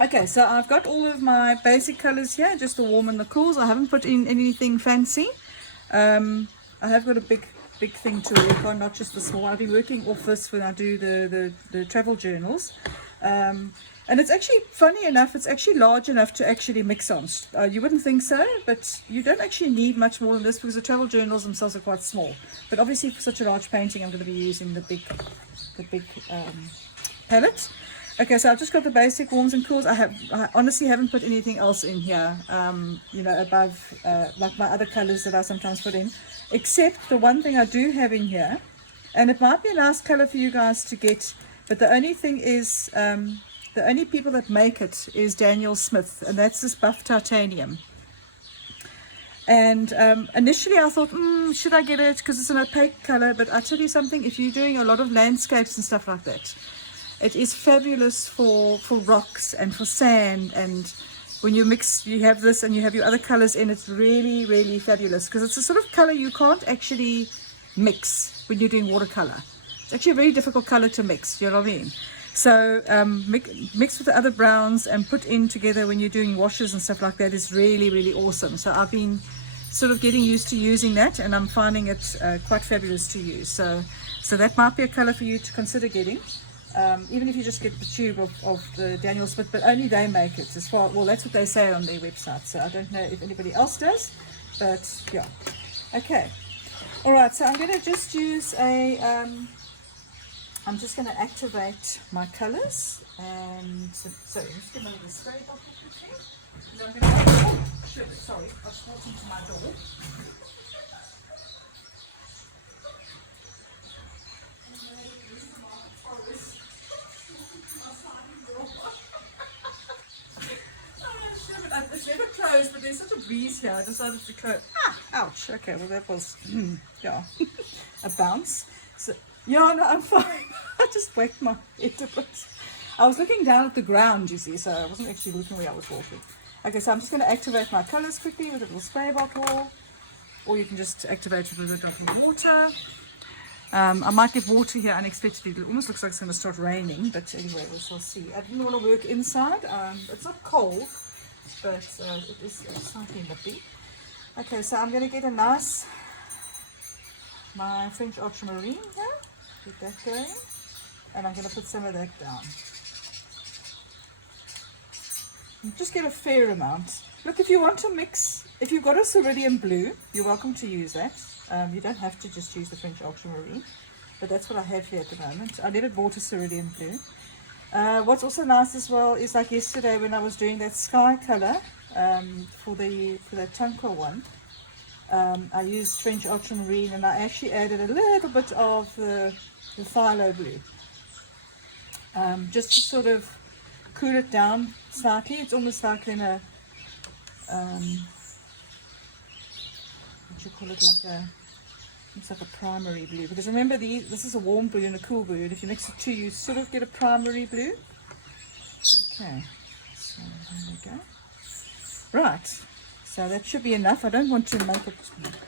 Okay, so I've got all of my basic colors here, just the warm and the cools. I haven't put in anything fancy. I have got a big thing to work on, not just the small. I'll be working off this when I do the travel journals. And it's actually, funny enough, it's actually large enough to actually mix on. You wouldn't think so, but you don't actually need much more than this because the travel journals themselves are quite small. But obviously for such a large painting, I'm going to be using the big palette. Okay, so I've just got the basic warms and cools. I honestly haven't put anything else in here, you know, above like my other colors that I sometimes put in, except the one thing I do have in here, and it might be a nice color for you guys to get, but the only thing is, the only people that make it is Daniel Smith, and that's this buff titanium. And initially I thought, should I get it because it's an opaque color? But I tell you something, if you're doing a lot of landscapes and stuff like that, it is fabulous for rocks and for sand. And when you mix, you have this and you have your other colors in, it's really, really fabulous because it's a sort of color you can't actually mix when you're doing watercolor. It's actually a very difficult color to mix, you know what I mean? So mix with the other browns and put in together when you're doing washes and stuff like that is really, really awesome. So I've been sort of getting used to using that, and I'm finding it quite fabulous to use. So that might be a color for you to consider getting. Even if you just get the tube of the Daniel Smith, but only they make it as far, well, that's what they say on their website, so I don't know if anybody else does, but yeah. Okay, all right, so I'm going to just use I'm just going to activate my colors, and so just give me the spray bottle quickly. I'm going to, sorry, I was walking to my door. It's never closed, but there's such a breeze here. I decided to close. Ouch. Okay, well that was yeah, a bounce. So yeah, no, I'm fine. I just whacked my head a bit. I was looking down at the ground, you see, so I wasn't actually looking where I was walking. Okay, so I'm just going to activate my colors quickly with a little spray bottle, or you can just activate it with a drop of water. I might get water here unexpectedly. It almost looks like it's going to start raining, but anyway, we shall see. I didn't want to work inside. It's not cold, but it is slightly nippy. Okay, so I'm going to get my French ultramarine here, get that going, and I'm going to put some of that down. And just get a fair amount. Look, if you want to mix, if you've got a cerulean blue, you're welcome to use that. You don't have to just use the French ultramarine, but that's what I have here at the moment. I needed water cerulean blue. What's also nice as well is, like yesterday when I was doing that sky color for that Tonka one, I used French ultramarine, and I actually added a little bit of the phthalo blue, just to sort of cool it down slightly. It's almost like in a what you call it, it's like a primary blue, because remember this is a warm blue and a cool blue, and if you mix the two you sort of get a primary blue. Okay, so there we go. Right, so that should be enough. I don't want to make it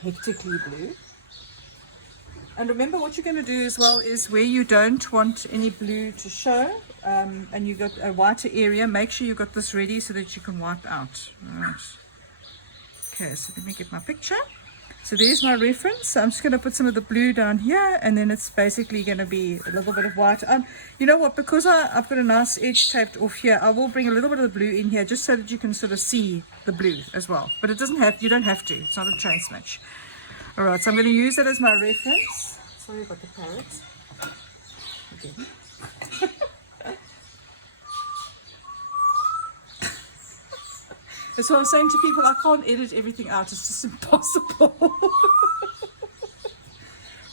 hectically blue. And remember, what you're going to do as well is, where you don't want any blue to show, and you've got a whiter area, make sure you've got this ready so that you can wipe out. Right. Okay, so let me get my picture. So there's my reference. So I'm just going to put some of the blue down here, and then it's basically going to be a little bit of white. You know what, because I've got a nice edge taped off here, I will bring a little bit of the blue in here just so that you can sort of see the blue as well. But it doesn't have, you don't have to. It's not a train smash. All right, so I'm going to use that as my reference. Sorry about the parrot. Okay. That's what I'm saying to people, I can't edit everything out, it's just impossible.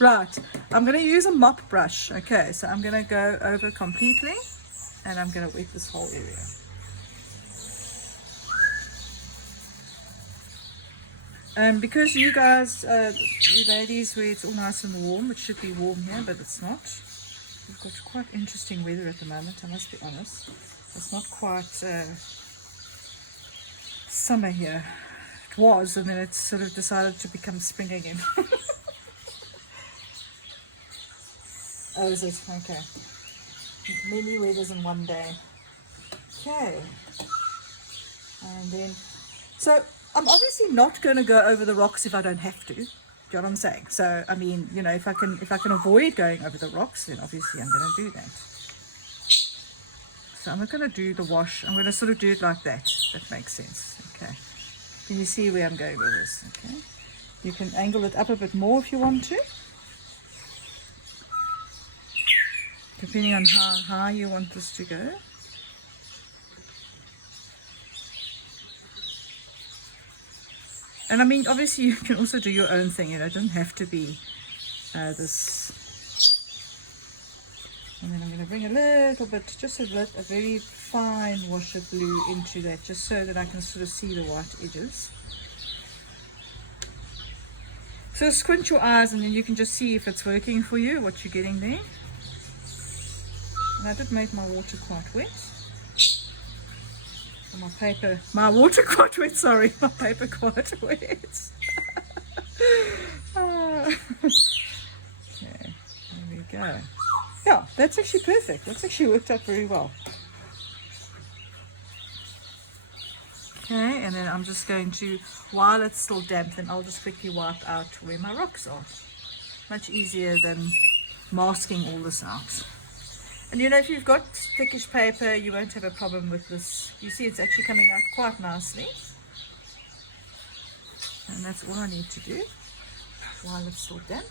Right, I'm going to use a mop brush. Okay, so I'm going to go over completely, and I'm going to wet this whole area. Because you guys, you ladies, where it's all nice and warm, it should be warm here, but it's not. We've got quite interesting weather at the moment, I must be honest. It's not quite summer here. It was, and then it's sort of decided to become spring again. Oh, is it? Okay. Many weathers in one day. Okay. And then, so I'm obviously not going to go over the rocks if I don't have to. Do you know what I'm saying? So, I mean, you know, if I can avoid going over the rocks, then obviously I'm going to do that. So I'm not going to do the wash. I'm going to sort of do it like that. That makes sense. Okay. Can you see where I'm going with this? Okay. You can angle it up a bit more if you want to, depending on how high you want this to go. And I mean, obviously you can also do your own thing, you know, it doesn't have to be this. And then I'm going to bring a little bit, just a very fine wash of blue into that, just so that I can sort of see the white edges. So squint your eyes and then you can just see if it's working for you, what you're getting there. And I did make my water quite wet. My water quite wet, sorry, my paper quite wet. Okay, there we go. Yeah, that's actually perfect. That's actually worked out very well. Okay, and then I'm just going to, while it's still damp, then I'll just quickly wipe out where my rocks are. Much easier than masking all this out. And you know, if you've got thickish paper, you won't have a problem with this. You see it's actually coming out quite nicely. And that's all I need to do while it's still damp.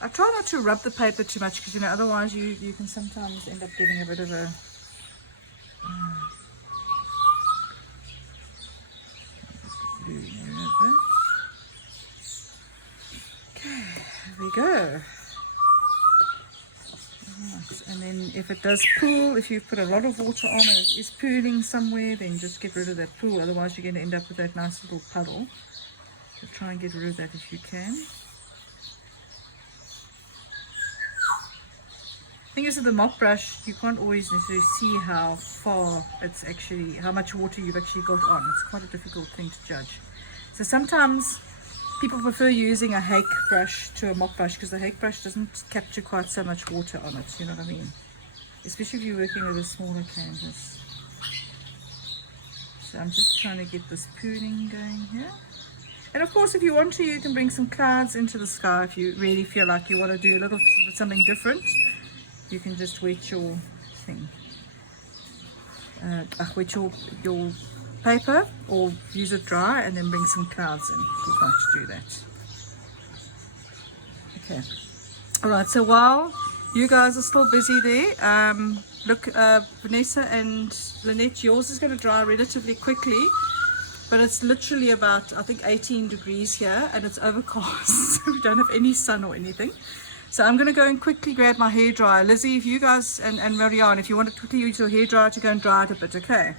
I try not to rub the paper too much because, you know, otherwise you can sometimes end up getting a bit of a blue there. Okay, there we go. Right. And then if it does pool, if you've put a lot of water on it, it is pooling somewhere, then just get rid of that pool, otherwise you're going to end up with that nice little puddle. So try and get rid of that if you can. The thing is, with the mop brush, you can't always necessarily see how far it's actually, how much water you've actually got on. It's quite a difficult thing to judge. So sometimes people prefer using a hake brush to a mop brush because the hake brush doesn't capture quite so much water on it, you know what I mean? Especially if you're working with a smaller canvas. So I'm just trying to get this pooling going here. And of course, if you want to, you can bring some clouds into the sky if you really feel like you want to do a little something different. You can just wet your thing, wet your paper, or use it dry and then bring some clouds in if you'd like to do that. Okay, alright, so while you guys are still busy there, look, Vanessa and Lynette, yours is going to dry relatively quickly, but it's literally about, I think, 18 degrees here and it's overcast, so we don't have any sun or anything. So I'm going to go and quickly grab my hairdryer. Lizzie, if you guys, and Marianne, if you want to quickly use your hairdryer to go and dry it a bit, okay?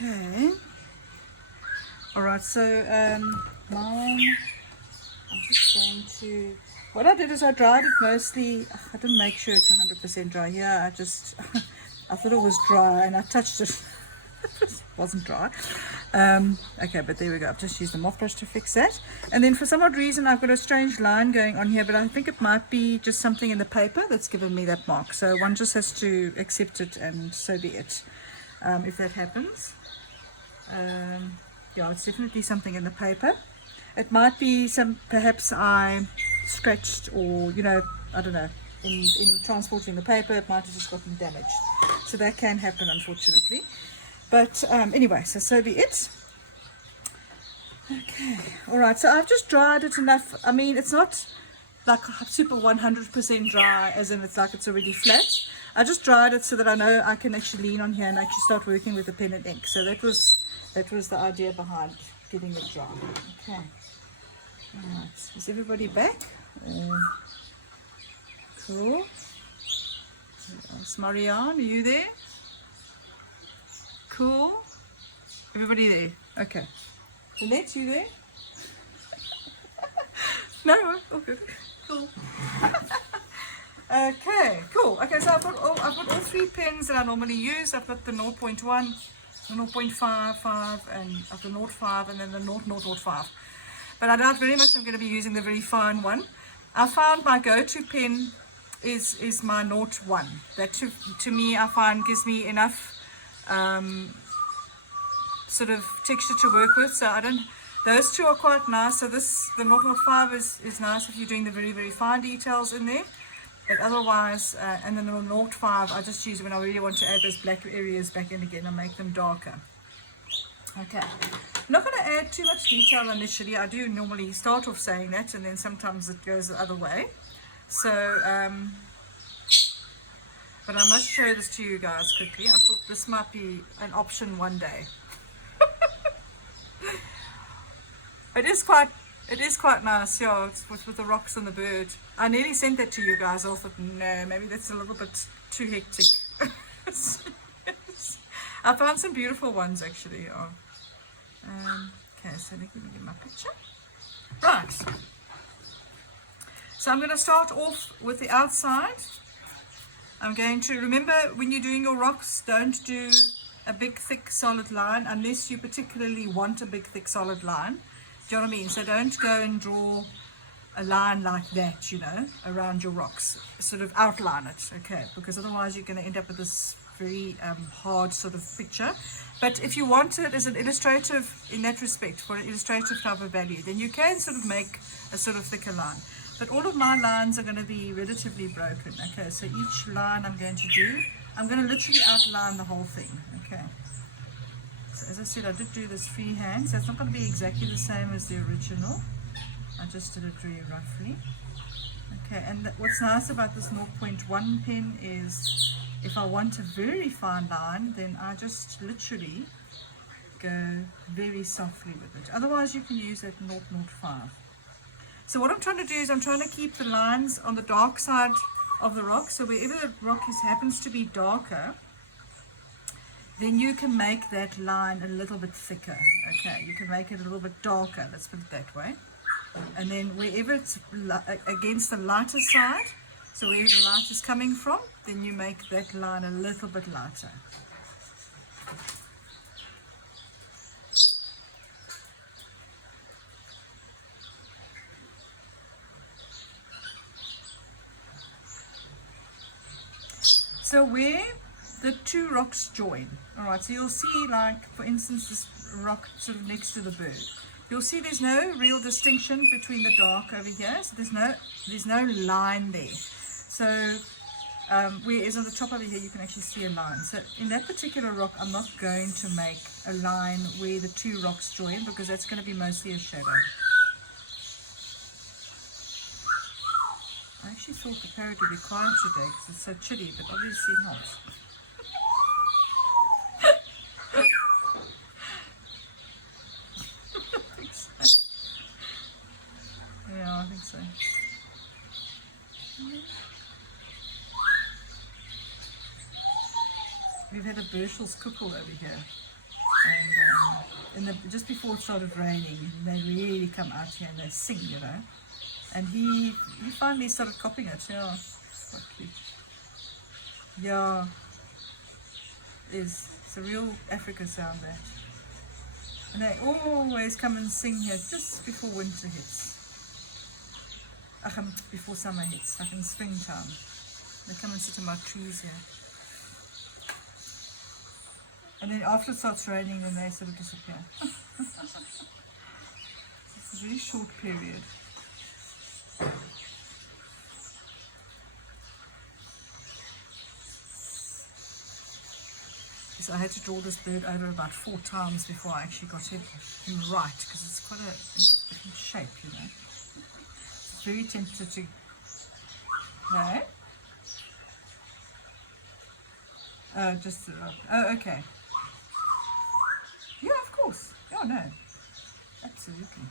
Okay. Alright, so mine, I'm just going to, what I did is I dried it mostly, I didn't make sure it's 100% dry here, I just, I thought it was dry and I touched it. It wasn't dry. Okay, but there we go. I've just used the mop brush to fix that. And then for some odd reason I've got a strange line going on here, but I think it might be just something in the paper that's given me that mark. So one just has to accept it and so be it. If that happens. Yeah, it's definitely something in the paper. It might be some, perhaps I scratched or, you know, I don't know, in transporting the paper, it might have just gotten damaged. So that can happen, unfortunately. But anyway, so be it. Okay, all right, so I've just dried it enough. I mean, it's not like super 100% dry, as in it's like it's already flat. I just dried it so that I know I can actually lean on here and actually start working with the pen and ink. So that was the idea behind getting it dry. Okay, all right, is everybody back? Cool. Marianne, are you there? Cool. Everybody there? Okay. Lynette, you there? No, all good. Cool. Okay, cool. Okay, so I've got all three pens that I normally use. I've got the 0.1, the 0.55, and I've the 0.5, and then the 0.005. But I doubt very much I'm going to be using the very fine one. I found my go-to pen is my 0.1. That to me I find gives me enough sort of texture to work with. So I don't. Those two are quite nice. So the 0.5 is nice if you're doing the very, very fine details in there. But otherwise, and then the 0.5 I just use when I really want to add those black areas back in again and make them darker. Okay, I'm not going to add too much detail initially. I do normally start off saying that, and then sometimes it goes the other way. So, but I must show this to you guys quickly. I thought this might be an option one day. It is quite nice, yeah, with the rocks and the bird. I nearly sent that to you guys. I thought, no, maybe that's a little bit too hectic. I found some beautiful ones actually. Oh. Okay, so let me get my picture. Right. So I'm going to start off with the outside. I'm going to, remember when you're doing your rocks, don't do a big thick solid line unless you particularly want a big thick solid line. Do you know what I mean? So don't go and draw a line like that, you know, around your rocks. Sort of outline it, okay? Because otherwise you're going to end up with this very hard sort of picture. But if you want it as an illustrative, in that respect, for an illustrative type of value, then you can sort of make a sort of thicker line. But all of my lines are going to be relatively broken, okay? So each line I'm going to do, I'm going to literally outline the whole thing, okay? So as I said, I did do this freehand, so it's not going to be exactly the same as the original. I just did it very roughly. Okay, and what's nice about this 0.1 pen is if I want a very fine line, then I just literally go very softly with it. Otherwise you can use that 0.05. So what I'm trying to do is I'm trying to keep the lines on the dark side of the rock. So wherever the rock happens to be darker, then you can make that line a little bit thicker. Okay, you can make it a little bit darker, let's put it that way. And then wherever it's against the lighter side, so wherever the light is coming from, then you make that line a little bit lighter. So where the two rocks join, alright, so you'll see, like for instance this rock sort of next to the bird, you'll see there's no real distinction between the dark over here, so there's no line there. So whereas on the top over here you can actually see a line. So in that particular rock I'm not going to make a line where the two rocks join, because that's going to be mostly a shadow. I actually thought the parrot would be quiet today because it's so chilly, but obviously not. I think so. Yeah, I think so. We've had a Burschel's cuckoo over here, and just before it started raining, they really come out here and they sing, you know. And he finally started copying it. Yeah, quite cute. Yeah, it's a real Africa sound, that. And they always come and sing here just before winter hits. Before summer hits, like in springtime. They come and sit on my trees here. And then after it starts raining, then they sort of disappear. It's a very short period. So I had to draw this bird over about 4 times before I actually got him right, because it's quite a different shape, you know. It's very tempted to... Hey? Oh, just... oh, okay. Yeah, of course. Oh, no. Absolutely.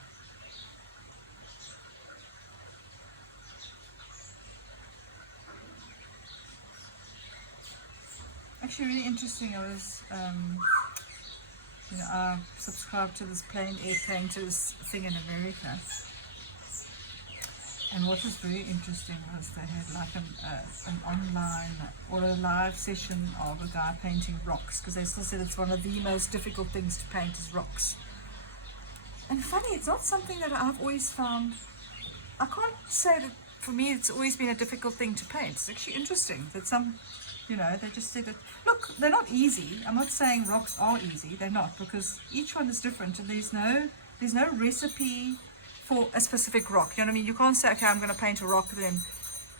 Actually, really interesting. I was, I subscribed to this plane, airplane, to this thing in America, And what was very interesting was they had like an online or a live session of a guy painting rocks, because they still said it's one of the most difficult things to paint is rocks. And funny, it's not something that I've always found. I can't say that for me it's always been a difficult thing to paint. It's actually interesting that some, you know, they just said that, look, they're not easy. I'm not saying rocks are easy. They're not, because each one is different, and there's no recipe for a specific rock. You know what I mean? You can't say, okay, I'm going to paint a rock, then,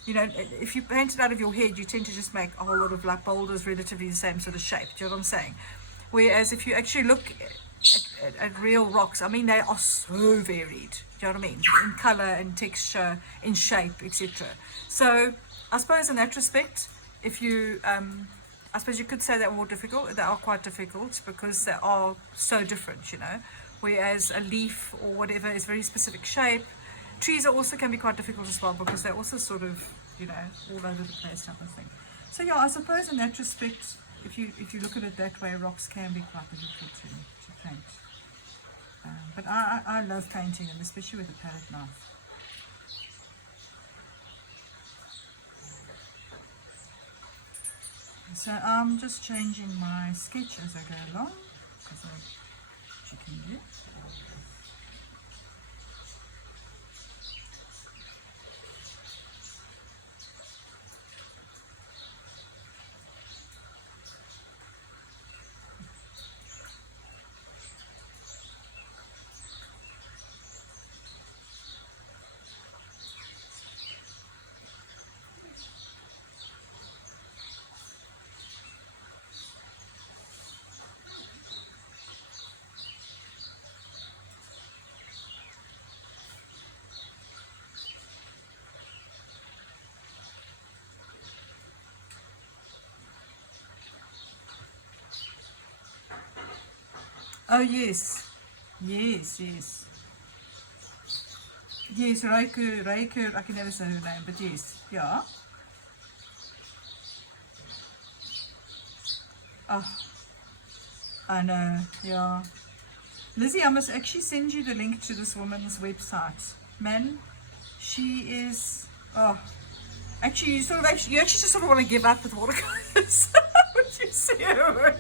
you know, if you paint it out of your head, you tend to just make a whole lot of like boulders relatively the same sort of shape. Do you know what I'm saying? Whereas if you actually look at real rocks, I mean, they are so varied. Do you know what I mean? In color and texture, in shape, etc. So I suppose in that respect, if you, I suppose you could say they're more difficult. They are quite difficult because they are so different, you know. Whereas a leaf or whatever is very specific shape. Trees also can be quite difficult as well, because they're also sort of, you know, all over the place type of thing. So yeah, I suppose in that respect, if you look at it that way, rocks can be quite difficult to paint. But I love painting them, especially with a palette knife. So I'm just changing my sketch as I go along, because you can do. Oh yes, yes, yes. Yes, Reiker, I can never say her name, but yes, yeah. Oh, I know, yeah. Lizzie, I must actually send you the link to this woman's website. Man, she is, oh, actually, you actually just sort of want to give up with watercolors when you see her work.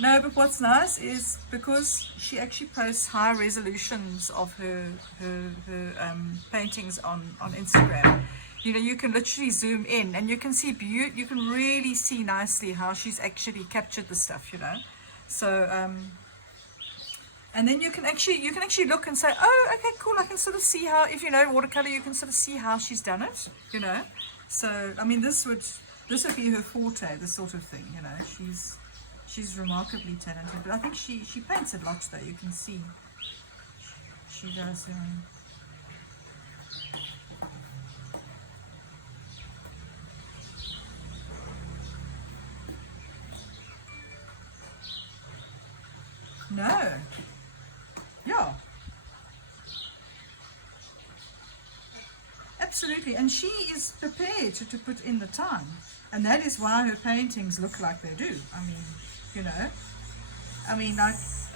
No, but what's nice is because she actually posts high resolutions of her paintings on Instagram. You know, you can literally zoom in and you can see you can really see nicely how she's actually captured the stuff. You know, so and then you can actually look and say, oh, okay, cool. I can sort of see how, if you know watercolor, you can sort of see how she's done it. You know, so I mean, this would be her forte, this sort of thing. You know, she's remarkably talented, but I think she paints a lot though. You can see she does. No, yeah, absolutely, and she is prepared to put in the time, and that is why her paintings look like they do. I mean, you know, I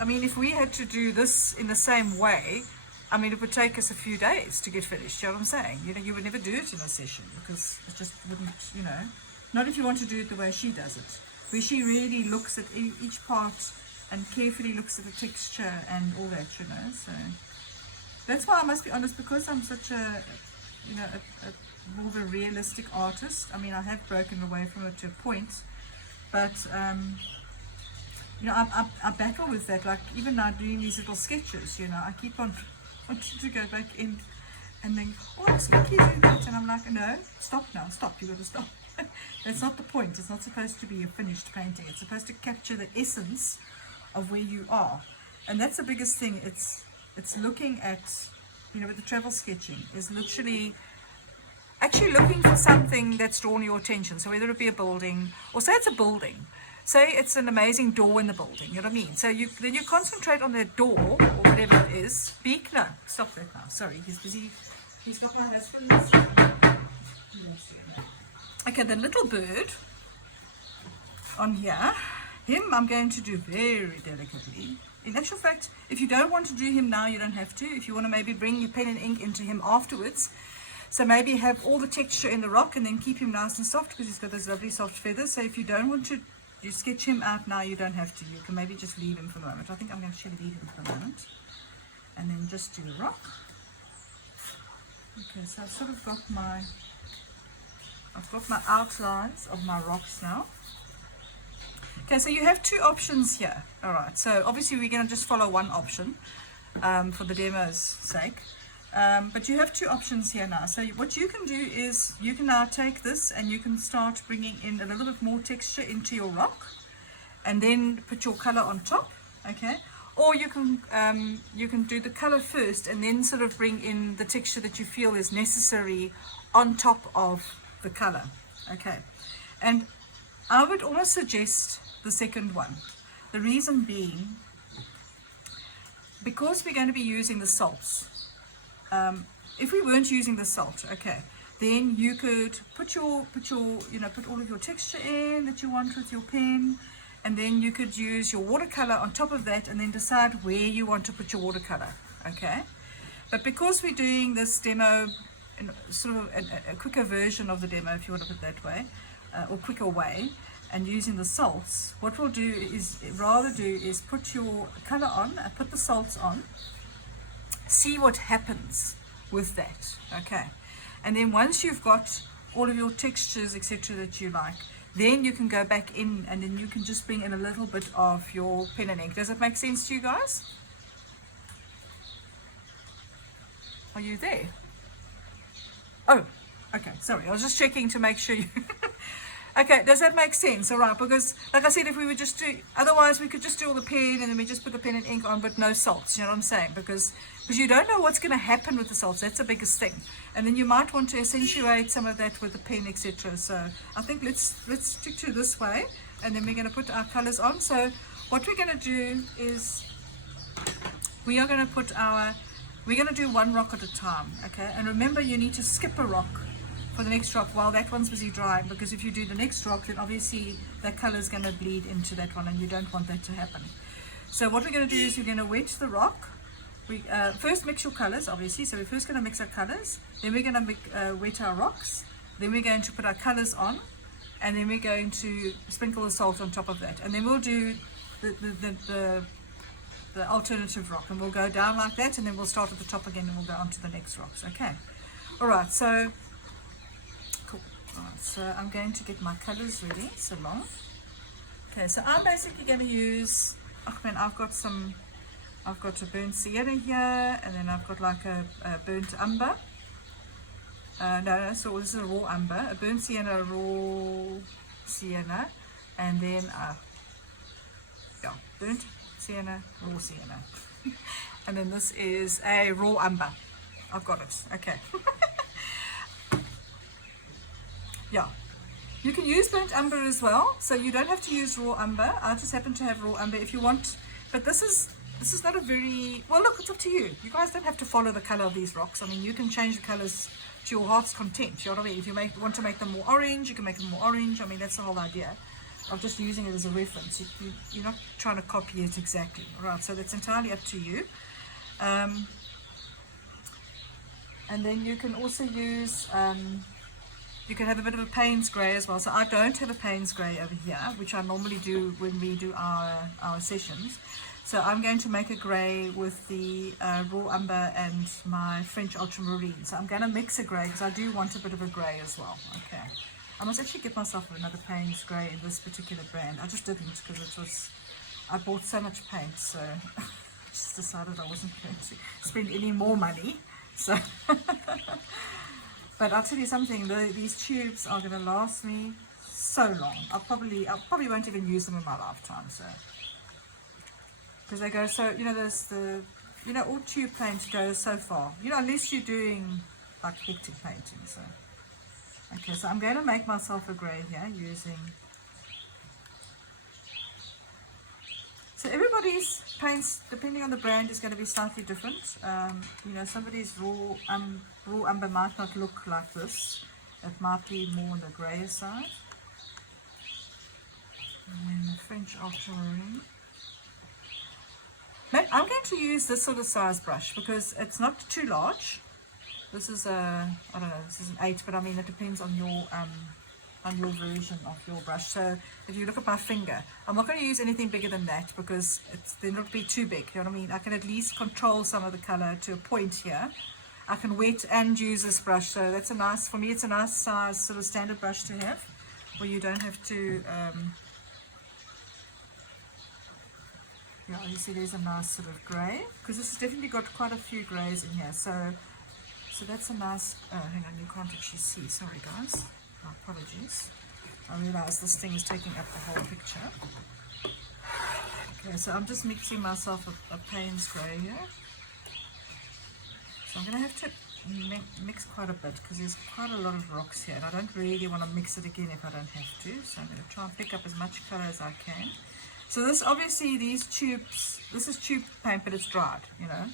mean, if we had to do this in the same way, I mean, it would take us a few days to get finished. You know what I'm saying? You know, you would never do it in a session because it just wouldn't, you know, not if you want to do it the way she does it, where she really looks at each part and carefully looks at the texture and all that, you know. So that's why I must be honest, because I'm such a, you know, a more of a realistic artist. I mean, I have broken away from it to a point, but you know, I battle with that. Like even now doing these little sketches, you know, I keep on wanting to go back in and then, oh, let's quickly do that, and I'm like, no, stop now, stop. You got to stop. That's not the point. It's not supposed to be a finished painting. It's supposed to capture the essence of where you are, and that's the biggest thing. It's looking at, you know, with the travel sketching, is literally actually looking for something that's drawn your attention. So whether it be a building, or say it's a building, say it's an amazing door in the building, you know what I mean? So then you concentrate on that door or whatever it is. No, stop that now. Sorry, he's busy. He's got my husband's. Okay, the little bird on here, him I'm going to do very delicately. In actual fact, if you don't want to do him now, you don't have to. If you want to maybe bring your pen and ink into him afterwards, so maybe have all the texture in the rock and then keep him nice and soft because he's got those lovely soft feathers. So if you don't want to you sketch him out now, you don't have to. You can maybe just leave him for the moment. I think I'm going to actually leave him for the moment. And then just do the rock. Okay, so I've sort of got my outlines of my rocks now. Okay, so you have two options here. All right, so obviously we're going to just follow one option for the demo's sake. But you have two options here now. So what you can do is you can now take this and you can start bringing in a little bit more texture into your rock and then put your color on top, okay? Or you can do the color first and then sort of bring in the texture that you feel is necessary on top of the color, okay? And I would almost suggest the second one. The reason being, because we're going to be using the salts. If we weren't using the salt, okay, then you could put all of your texture in that you want with your pen, and then you could use your watercolor on top of that and then decide where you want to put your watercolor, okay? But because we're doing this demo in sort of a quicker version of the demo, if you want to put it that way, or quicker way, and using the salts, what we'll do is put your color on, put the salts on, see what happens with that, okay? And then once you've got all of your textures, etc., that you like, then you can go back in and then you can just bring in a little bit of your pen and ink. Does that make sense to you guys? Are you there? Oh, okay, sorry, I was just checking to make sure you... Okay, does that make sense? All right, because like I said, if we would just do, otherwise we could just do all the pen and then we just put the pen and ink on, but no salts, you know what I'm saying? Because you don't know what's going to happen with the salts. That's the biggest thing. And then you might want to accentuate some of that with the pen, etc. So I think let's stick to this way, and then we're going to put our colors on. So what we're going to do is we're going to do one rock at a time, okay? And remember, you need to skip a rock for the next rock while that one's busy drying, because if you do the next rock, then obviously that color is going to bleed into that one, and you don't want that to happen. So what we're going to do is we're going to wet the rock. We first mix your colors, obviously. So we're first going to mix our colors, then we're going to wet our rocks, then we're going to put our colors on, and then we're going to sprinkle the salt on top of that, and then we'll do the alternative rock, and we'll go down like that, and then we'll start at the top again, and we'll go on to the next rocks. Okay, all right, so cool. All right, so I'm going to get my colors ready. So long. Okay, so I'm basically going to use, I've got a burnt sienna here, and then I've got like a burnt umber. So this is a raw umber, a burnt sienna, raw sienna, and then burnt sienna, raw sienna. And then this is a raw umber. I've got it. Okay. Yeah. You can use burnt umber as well, so you don't have to use raw umber. I just happen to have raw umber if you want, but this is not a very, well, look, it's up to you. You guys don't have to follow the color of these rocks. I mean, you can change the colors to your heart's content. You know what I mean? If you want to make them more orange, you can make them more orange. I mean, that's the whole idea of just using it as a reference. You're not trying to copy it exactly. All right, so that's entirely up to you. And then you can also use, you can have a bit of a Payne's grey as well. So I don't have a Payne's grey over here, which I normally do when we do our sessions. So I'm going to make a grey with the raw umber and my French ultramarine. So I'm going to mix a grey because I do want a bit of a grey as well. Okay. I must actually get myself another Payne's grey in this particular brand. I just didn't because I bought so much paint, so I just decided I wasn't going to spend any more money. So, but I'll tell you something, these tubes are going to last me so long. I probably won't even use them in my lifetime. So. Because they go so, all tube paint goes so far, unless you're doing like hectic painting. So, okay, so I'm going to make myself a grey here using, so everybody's paints, depending on the brand, is going to be slightly different. Somebody's raw umber might not look like this. It might be more on the greyer side. And then the French ultramarine. I'm going to use this sort of size brush because it's not too large. This is a, I don't know, this is an 8, but I mean it depends on your version of your brush. So if you look at my finger, I'm not going to use anything bigger than that because then it'll be too big. You know what I mean? I can at least control some of the color to a point here. I can wet and use this brush, so that's a nice, for me it's a nice size sort of standard brush to have, where you don't have to, yeah, you see there's a nice sort of grey, because this has definitely got quite a few greys in here, so that's a nice, hang on, you can't actually see, sorry guys, oh, apologies, I realise this thing is taking up the whole picture. Okay, so I'm just mixing myself a Payne's grey here. So I'm going to have to mix quite a bit because there's quite a lot of rocks here and I don't really want to mix it again if I don't have to. So I'm going to try and pick up as much colour as I can. So this, obviously these tubes, this is tube paint but it's dried, you know.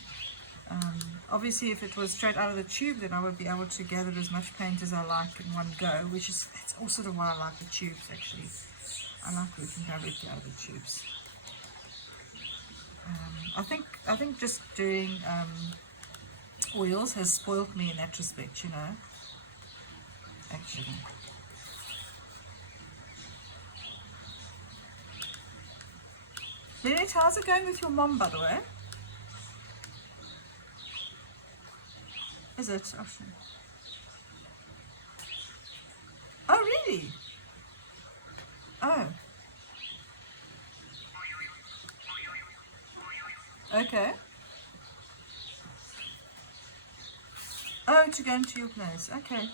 Obviously if it was straight out of the tube then I would be able to gather as much paint as I like in one go, which is, that's also why I like the tubes actually. I like working directly out of the tubes. I think just doing oils has spoiled me in that respect, you know, actually. Lynette, how's it going with your mom, by the way? Is it? Oh, sure. Oh, really? Oh. Okay. Oh, to go into your place. Okay.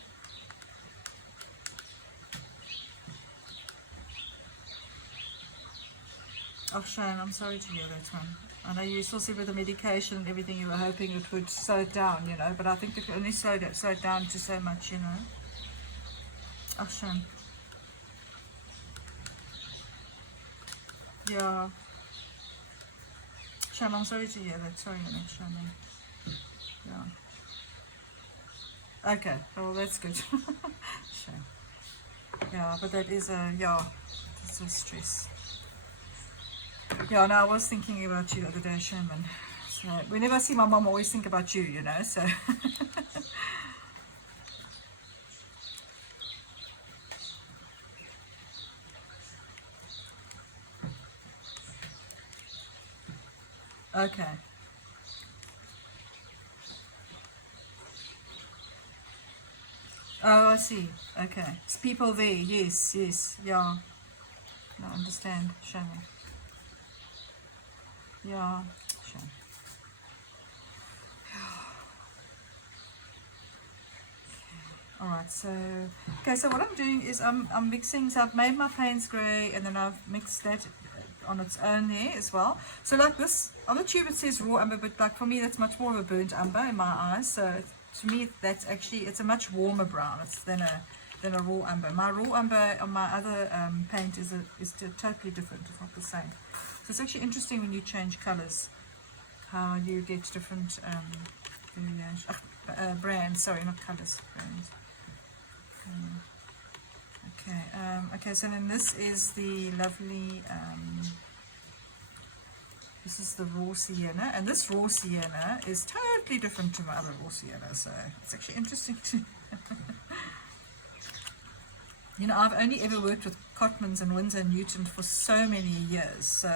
Oh, Shane, I'm sorry to hear that one. I know you still said with the medication and everything you were hoping it would slow it down, you know, but I think it only slowed it down to so much, you know. Oh, Shane. Yeah. Shane, I'm sorry to hear that. Sorry, Shane. Yeah. Okay, well that's good. Sure. Yeah, but that is a, yeah, it's a stress. Yeah, no, I was thinking about you the other day, Sherman. So whenever I see my mom, I always think about you, you know, so. Okay. Oh, I see. Okay. It's people there. Yes, yes. Yeah. No, I understand. Sure. Yeah. Sure. Alright, so, okay, so what I'm doing is I'm mixing, so I've made my Payne's grey and then I've mixed that on its own there as well. So like this, on the tube it says raw umber, but like for me that's much more of a burnt umber in my eyes. So to me that's actually, it's a much warmer brown than a raw umber. My raw umber on my other paint is totally different, it's not the same. So it's actually interesting when you change colours, how you get different brands, sorry, not colours, brands. Okay, so then this is the lovely, this is the raw sienna, and this raw sienna is totally different to my other raw sienna, so it's actually interesting to, you know, I've only ever worked with Cotmans and Winsor & Newton for so many years, so,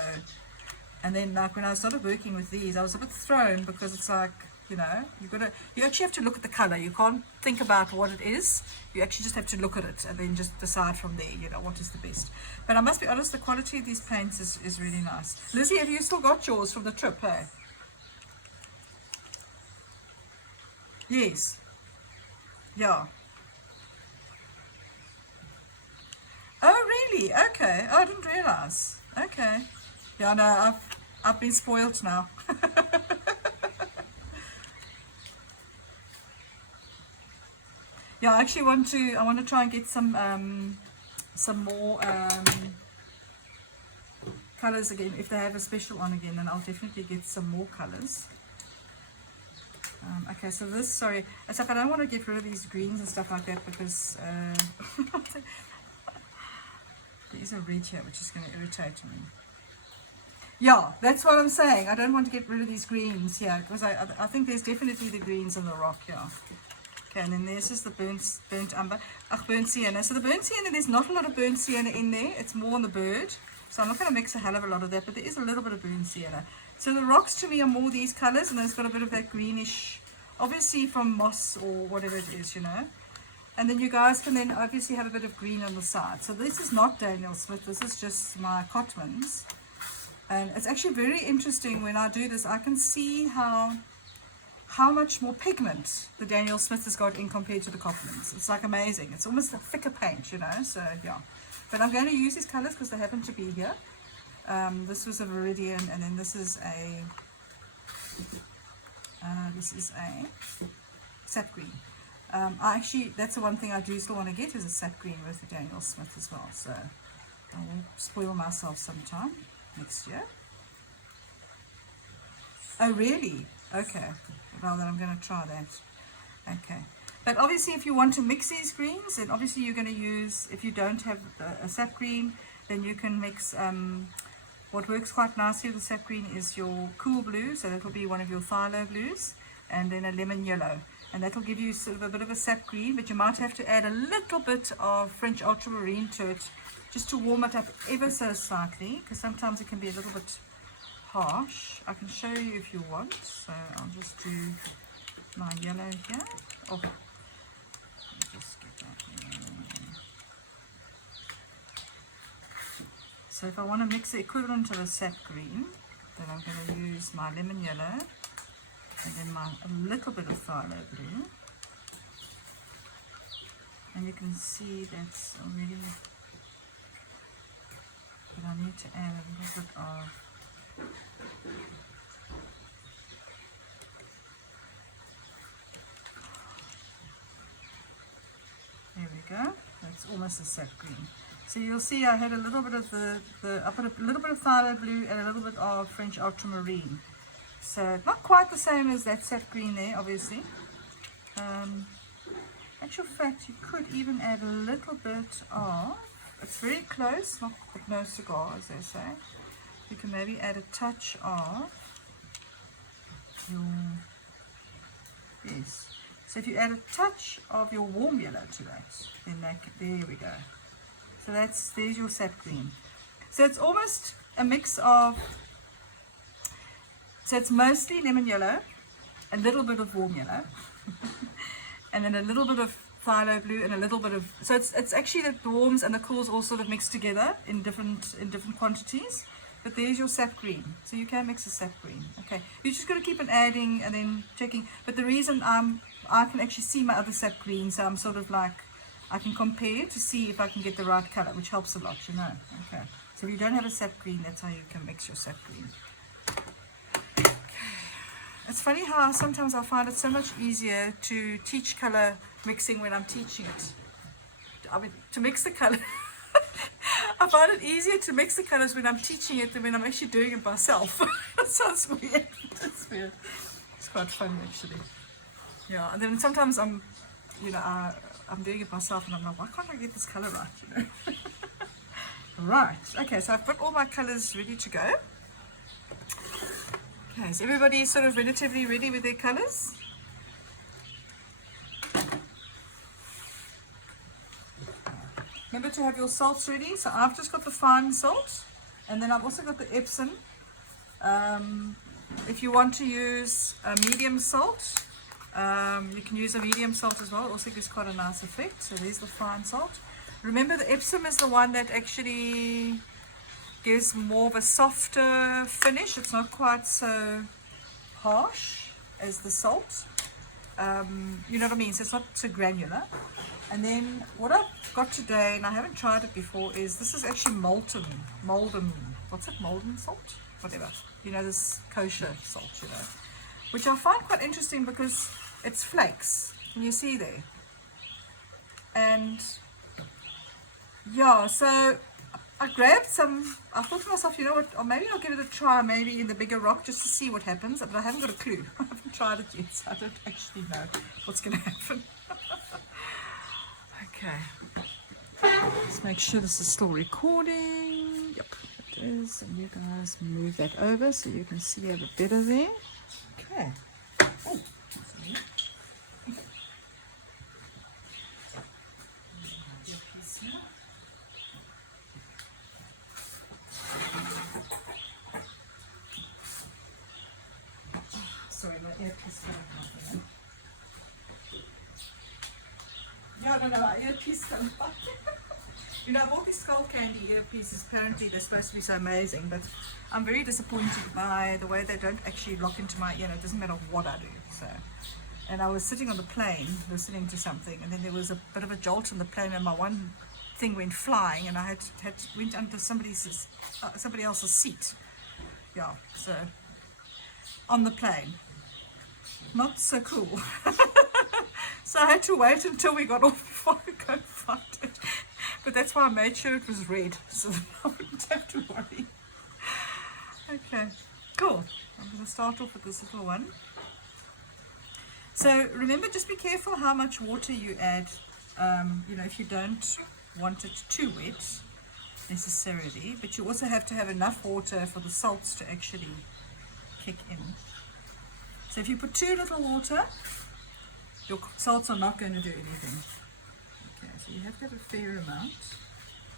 and then like when I started working with these, I was a bit thrown because it's like, you know, you actually have to look at the color. You can't think about what it is. You actually just have to look at it and then just decide from there, you know, what is the best. But I must be honest, the quality of these paints is really nice. Lizzie, have you still got yours from the trip, hey? Yes. Yeah. Oh, really? Okay. Oh, I didn't realize. Okay. Yeah, no, I've been spoiled now. Yeah, I actually want to try and get some more colors again. If they have a special one again, then I'll definitely get some more colors. Okay, so this, sorry, it's like I don't want to get rid of these greens and stuff like that because there's a red here which is going to irritate me. Yeah, that's what I'm saying. I don't want to get rid of these greens here because I think there's definitely the greens in the rock here. Okay, and then this is the burnt umber. Burnt sienna. So the burnt sienna, there's not a lot of burnt sienna in there. It's more on the bird. So I'm not going to mix a hell of a lot of that, but there is a little bit of burnt sienna. So the rocks to me are more these colors, and it's got a bit of that greenish, obviously from moss or whatever it is, you know. And then you guys can then obviously have a bit of green on the side. So this is not Daniel Smith. This is just my Cotmans. And it's actually very interesting when I do this. I can see how much more pigment the Daniel Smith has got in compared to the Cotmans. It's like amazing. It's almost a thicker paint, you know. So yeah, but I'm going to use these colors because they happen to be here. This was a Viridian, and then this is a sap green. That's the one thing I do still want to get is a sap green with the Daniel Smith as well. So I will spoil myself sometime next year. Oh really? Okay. Well, then I'm going to try that. Okay. But obviously if you want to mix these greens, then obviously you're going to use, if you don't have a sap green, then you can mix, what works quite nicely with the sap green is your cool blue, so that will be one of your phthalo blues, and then a lemon yellow. And that will give you sort of a bit of a sap green, but you might have to add a little bit of French ultramarine to it, just to warm it up ever so slightly, because sometimes it can be a little bit harsh. I can show you if you want, so I'll just do my yellow here. Oh, just get that there. So if I want to mix the equivalent of a sap green, then I'm going to use my lemon yellow and then a little bit of phthalo blue, and you can see that's already, but I need to add a little bit of there we go. That's almost a sap green. So you'll see I had a little bit of I put a little bit of phthalo blue and a little bit of French ultramarine. So not quite the same as that sap green there, obviously. Actual fact, you could even add a little bit of, it's very close, not but no cigar as they say. You can maybe add a touch of your, yes. So if you add a touch of your warm yellow to that, then there we go. So there's your sap green. So it's almost a mix of, so it's mostly lemon yellow, a little bit of warm yellow, and then a little bit of phthalo blue and a little bit of, so it's actually the warms and the cools all sort of mixed together in different quantities. But there's your sap green. So you can mix a sap green. Okay, you just got to keep on adding and then checking. But the reason I can actually see my other sap green, so I'm sort of like, I can compare to see if I can get the right color, which helps a lot, you know. Okay, so if you don't have a sap green, that's how you can mix your sap green. Okay. It's funny how sometimes I find it so much easier to teach color mixing when I'm teaching it. I mean, to mix the color. I find it easier to mix the colors when I'm teaching it than when I'm actually doing it myself. That sounds weird. It's weird. It's quite funny actually. Yeah, and then sometimes I'm doing it myself and I'm like, why can't I get this color right? You know. Right. Okay, so I've got all my colors ready to go. Okay, so everybody sort of relatively ready with their colors. Remember to have your salts ready. So I've just got the fine salt, and then I've also got the epsom. If you want to use a medium salt, you can use a medium salt as well. It also gives quite a nice effect. So there's the fine salt. Remember, the epsom is the one that actually gives more of a softer finish. It's not quite so harsh as the salt. You know what I mean? So it's not so granular. And then what I've got today, and I haven't tried it before, is this is actually molten, what's it, molten salt? Whatever. You know, this kosher salt, you know. Which I find quite interesting because it's flakes. Can you see there? And yeah, so I grabbed some, I thought to myself, you know what, or maybe I'll give it a try maybe in the bigger rock just to see what happens. But I haven't got a clue. I haven't tried it yet, so I don't actually know what's going to happen. Okay, let's make sure this is still recording. Yep, it it is, and you guys move that over so you can see a bit better there. Okay. Oh, sorry. Sorry, my earpiece fell out. Yeah, no, my earpiece fell out. You know, I've bought these skull candy earpieces. Apparently, they're supposed to be so amazing, but I'm very disappointed by the way they don't actually lock into my ear. It doesn't matter what I do. So, and I was sitting on the plane listening to something, and then there was a bit of a jolt in the plane, and my one thing went flying, and I went under somebody else's seat. Yeah, so on the plane, not so cool. So I had to wait until we got off before I could go find it. But that's why I made sure it was red, so that I wouldn't have to worry. Okay, cool. I'm going to start off with this little one. So remember, just be careful how much water you add. You know, if you don't want it too wet necessarily, but you also have to have enough water for the salts to actually kick in. So if you put too little water, your salts are not going to do anything. Okay, so you have to have a fair amount,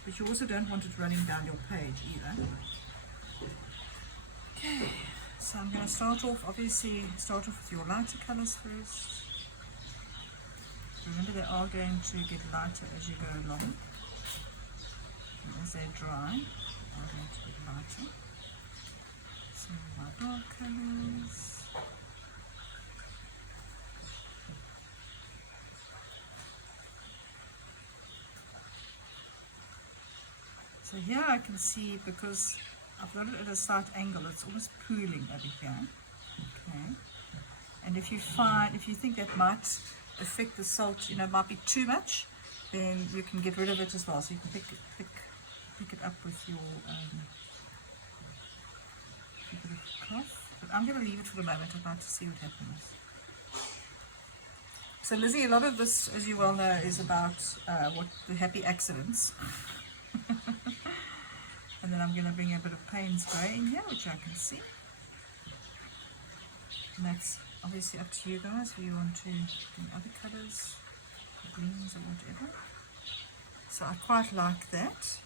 but you also don't want it running down your page either. Okay, so I'm going to start off with your lighter colours first. Remember, they are going to get lighter as you go along. And as they dry, they are going to get lighter. So my dark colours. So here I can see, because I've got it at a slight angle, it's almost pooling over here. Okay. And if you think that might affect the salt, you know, might be too much, then you can get rid of it as well. So you can pick it up with your cloth. But I'm going to leave it for the moment. I'd like to see what happens. So Lizzie, a lot of this, as you well know, is about what the happy accidents. And then I'm going to bring a bit of paint spray in here, which I can see. And that's obviously up to you guys if you want to do other colours, greens or whatever. So I quite like that.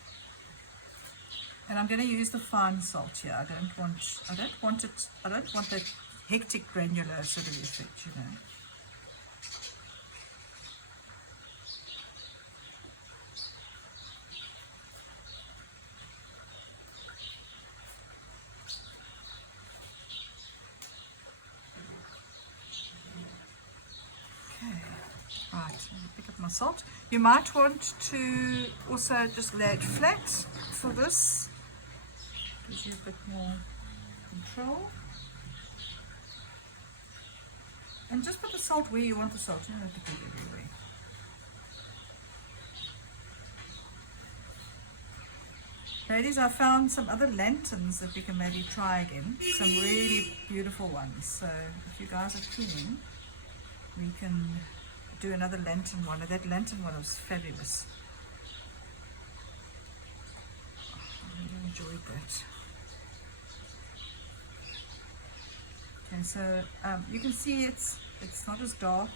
And I'm going to use the fine salt here. I don't want that hectic granular sort of effect, you know. Right, pick up my salt. You might want to also just lay it flat for this. Gives you a bit more control. And just put the salt where you want the salt. You don't have to put it everywhere. Ladies, I found some other lanterns that we can maybe try again. Some really beautiful ones. So if you guys are keen, we can do another lantern one. That lantern one was fabulous. I really enjoyed that. Okay, so you can see it's not as dark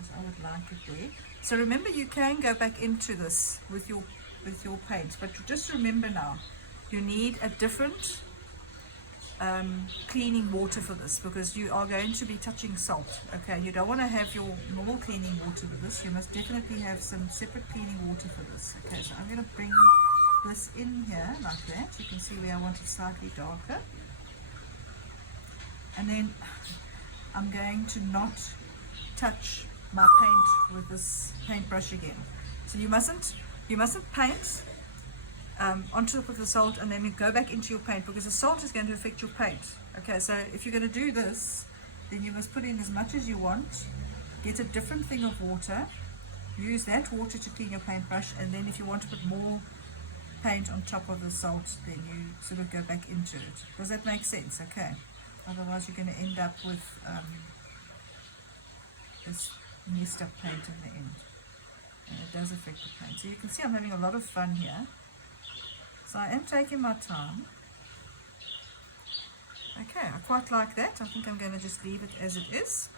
as I would like it there. So remember, you can go back into this with your paints, but just remember now, you need a different cleaning water for this, because you are going to be touching salt. Okay, you don't want to have your normal cleaning water with this. You must definitely have some separate cleaning water for this. Okay, so I'm going to bring this in here like that. You can see where I want it slightly darker, and then I'm going to not touch my paint with this paintbrush again. So you mustn't paint on top of the salt and then go back into your paint, because the salt is going to affect your paint. Okay, so if you're going to do this, then you must put in as much as you want, get a different thing of water, use that water to clean your paintbrush, and then if you want to put more paint on top of the salt, then you sort of go back into it. Does that make sense? Okay, otherwise you're going to end up with this messed up paint in the end, and it does affect the paint. So you can see I'm having a lot of fun here. So I am taking my time. Okay, I quite like that. I think I'm going to just leave it as it is.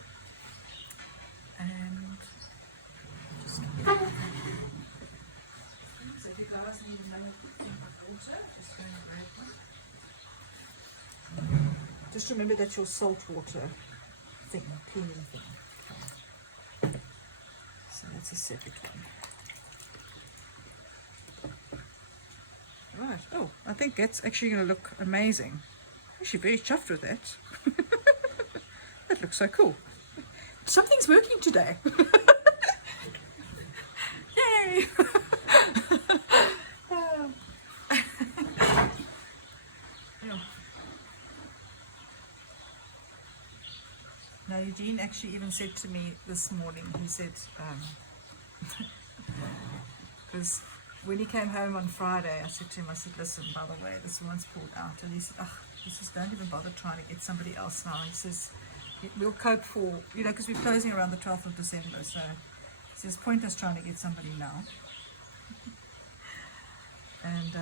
And just so if you guys need another thing of water, just go and grab one. Just remember that's your salt water thing, cleaning thing. Okay. So that's a separate one. Right. Oh, I think that's actually going to look amazing. Actually very chuffed with that. That looks so cool. Something's working today. Yay! Yeah. Now Eugene actually even said to me this morning, he said, because when he came home on Friday, I said to him, I said, listen, by the way, this one's pulled out. And he said, he says, don't even bother trying to get somebody else now. He says, we'll cope for, you know, because we're closing around the 12th of December. So he says, pointless trying to get somebody now. And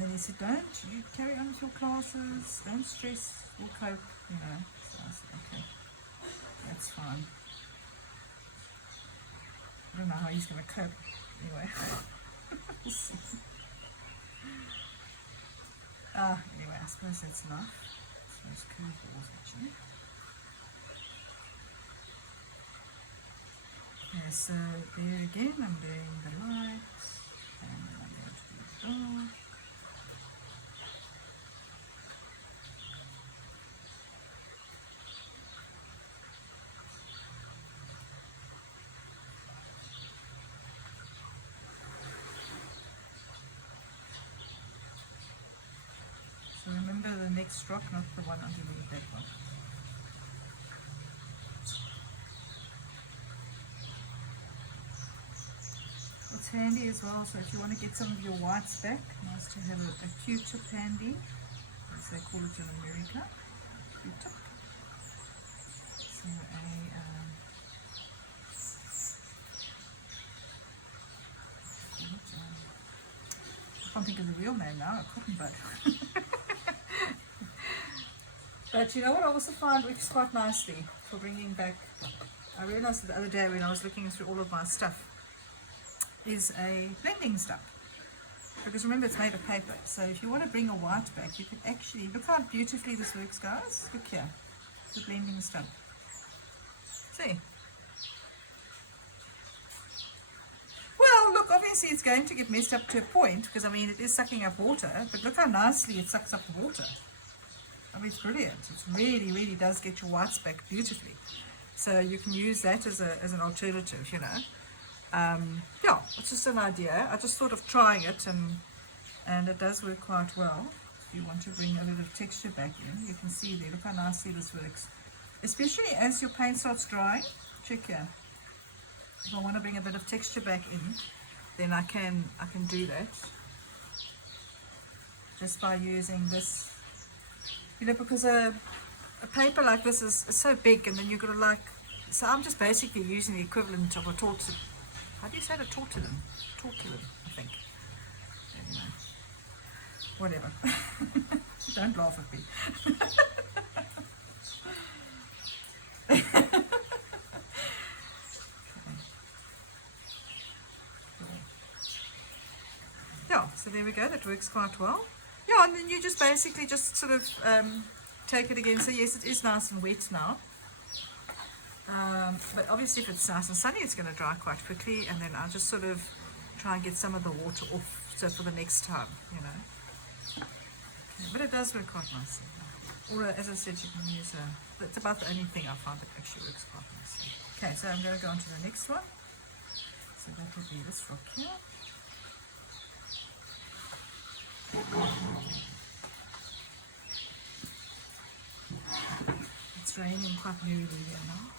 then he said, don't you carry on with your classes, don't stress, we'll cope, you know. So I said, okay, that's fine. I don't know how he's going to cope anyway. We'll see. Anyway, I suppose that's enough. So those curveballs actually. Okay, so there again, I'm doing the lights, and then I'm going to do the dark. So remember the next rock, not the one underneath that one. It's handy as well, so if you want to get some of your whites back, nice to have a Q-tip handy, as they call it in America, Q-tip. So I can't think of the real name now, a cotton bud. But you know what I also find works quite nicely for bringing back, I realized the other day when I was looking through all of my stuff, is a blending stump. Because remember it's made of paper, so if you want to bring a white back, you can actually, look how beautifully this works, guys. Look here, it's a blending stump. See? Well, look, obviously it's going to get messed up to a point, because I mean it is sucking up water, but look how nicely it sucks up the water. I mean, it's brilliant. It really, really does get your whites back beautifully. So you can use that as an alternative, you know. Yeah, it's just an idea. I just thought of trying it, and it does work quite well. If you want to bring a little texture back in, you can see there. Look how nicely this works. Especially as your paint starts drying. Check here. If I want to bring a bit of texture back in, then I can do that just by using this. You know, because a paper like this is so big, and then you've got to like, so I'm just basically using the equivalent of a tortillon. How do you say the tortillon? Tortillon, I think. Anyway, whatever. Don't laugh at me. Yeah, so there we go. That works quite well. Yeah, and then you just basically just sort of take it again. So yes, it is nice and wet now. But obviously if it's nice and sunny, it's going to dry quite quickly, and then I'll just sort of try and get some of the water off, so for the next time, you know. Okay, but it does work quite nicely. Or as I said, you can use that's about the only thing I find that actually works quite nicely. Okay, so I'm going to go on to the next one. So that will be this rock here. It's raining quite merrily here now.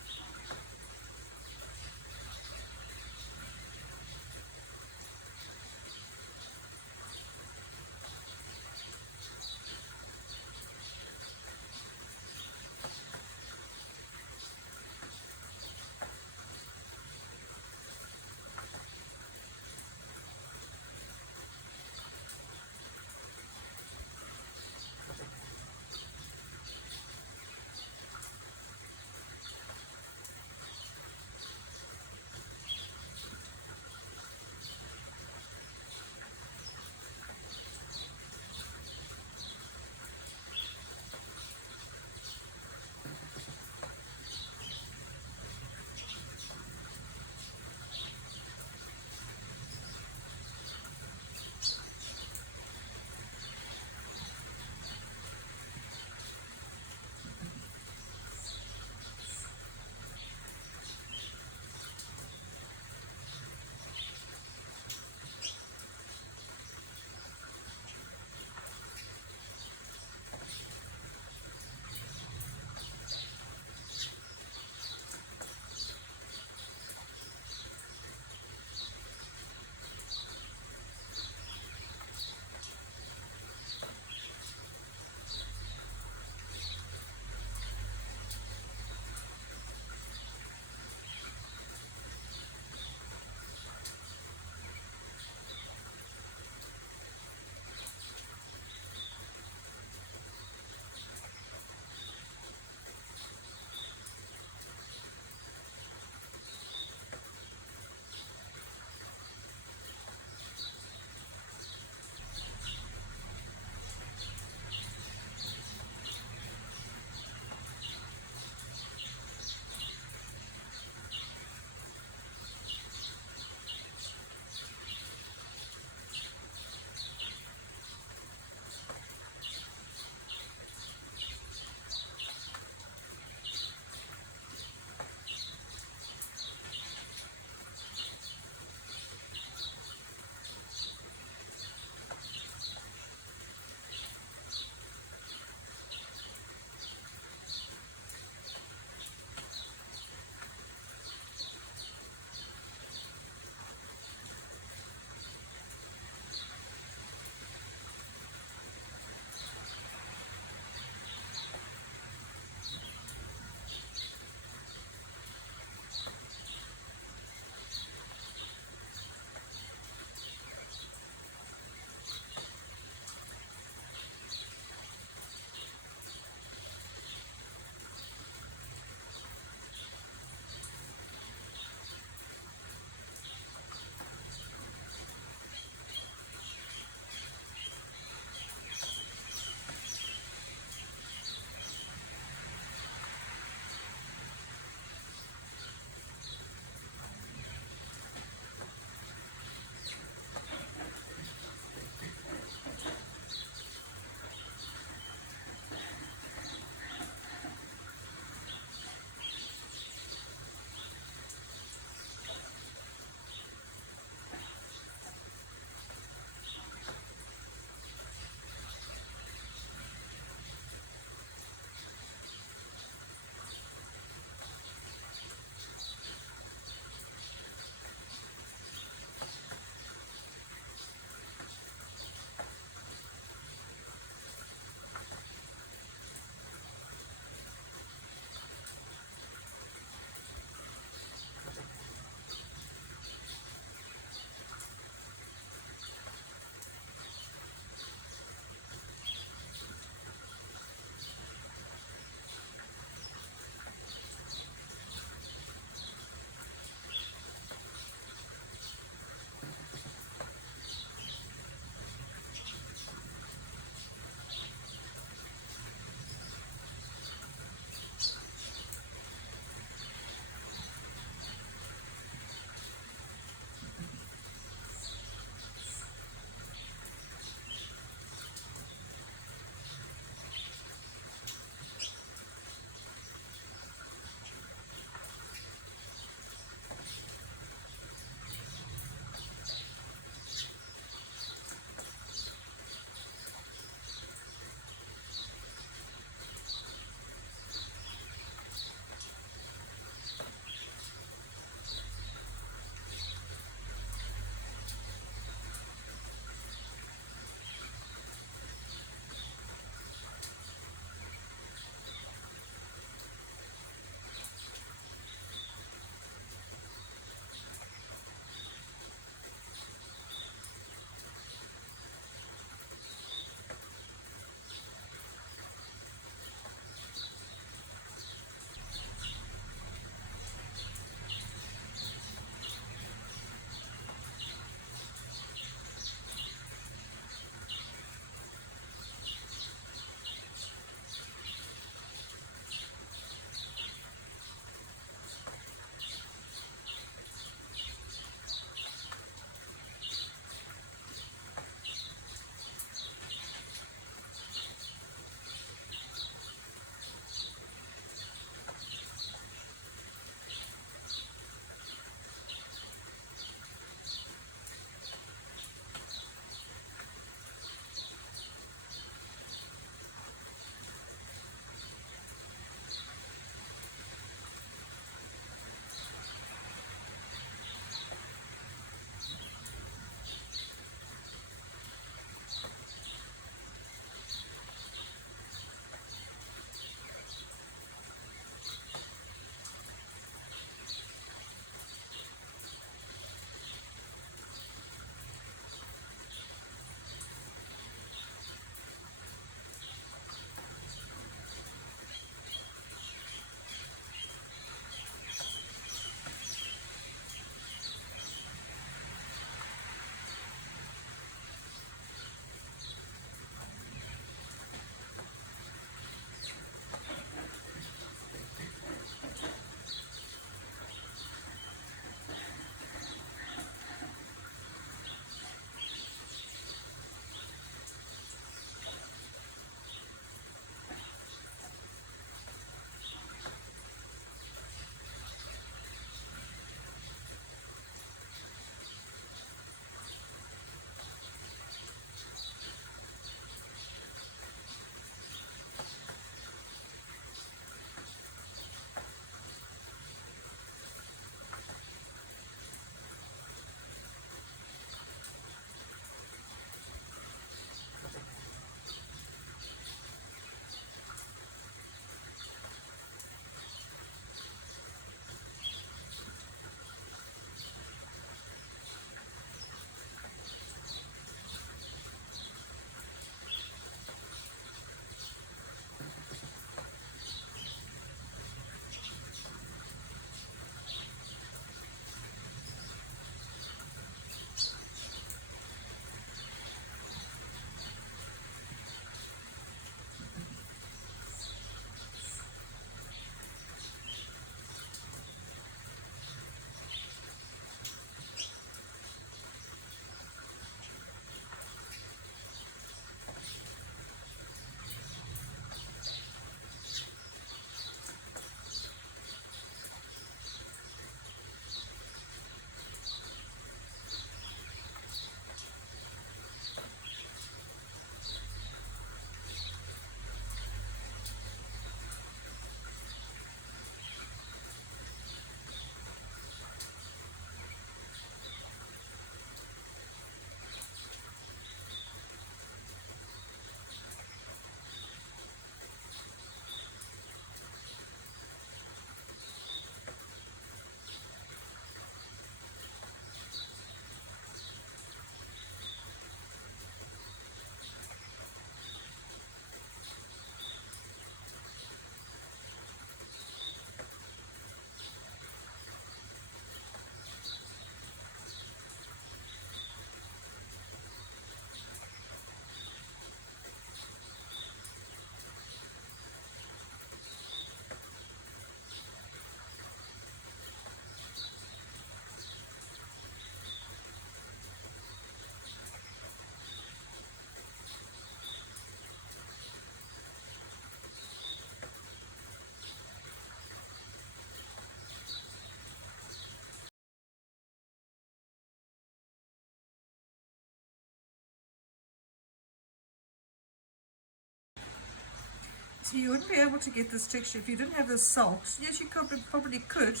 So you wouldn't be able to get this texture if you didn't have the salt. Yes, you probably could,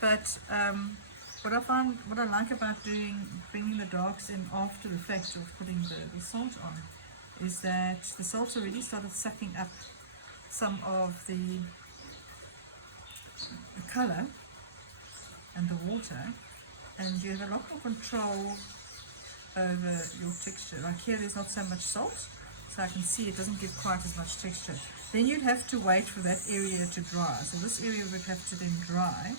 but what I like about bringing the darks in after the fact of putting the salt on, is that the salt's already started sucking up some of the colour and the water, and you have a lot more control over your texture. Like here, there's not so much salt, so I can see it doesn't give quite as much texture. Then you'd have to wait for that area to dry. So this area would have to then dry,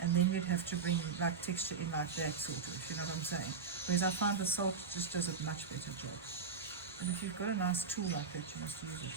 and then you'd have to bring like texture in like that sort of, you know what I'm saying? Whereas I find the salt just does a much better job. And if you've got a nice tool like that, you must use it.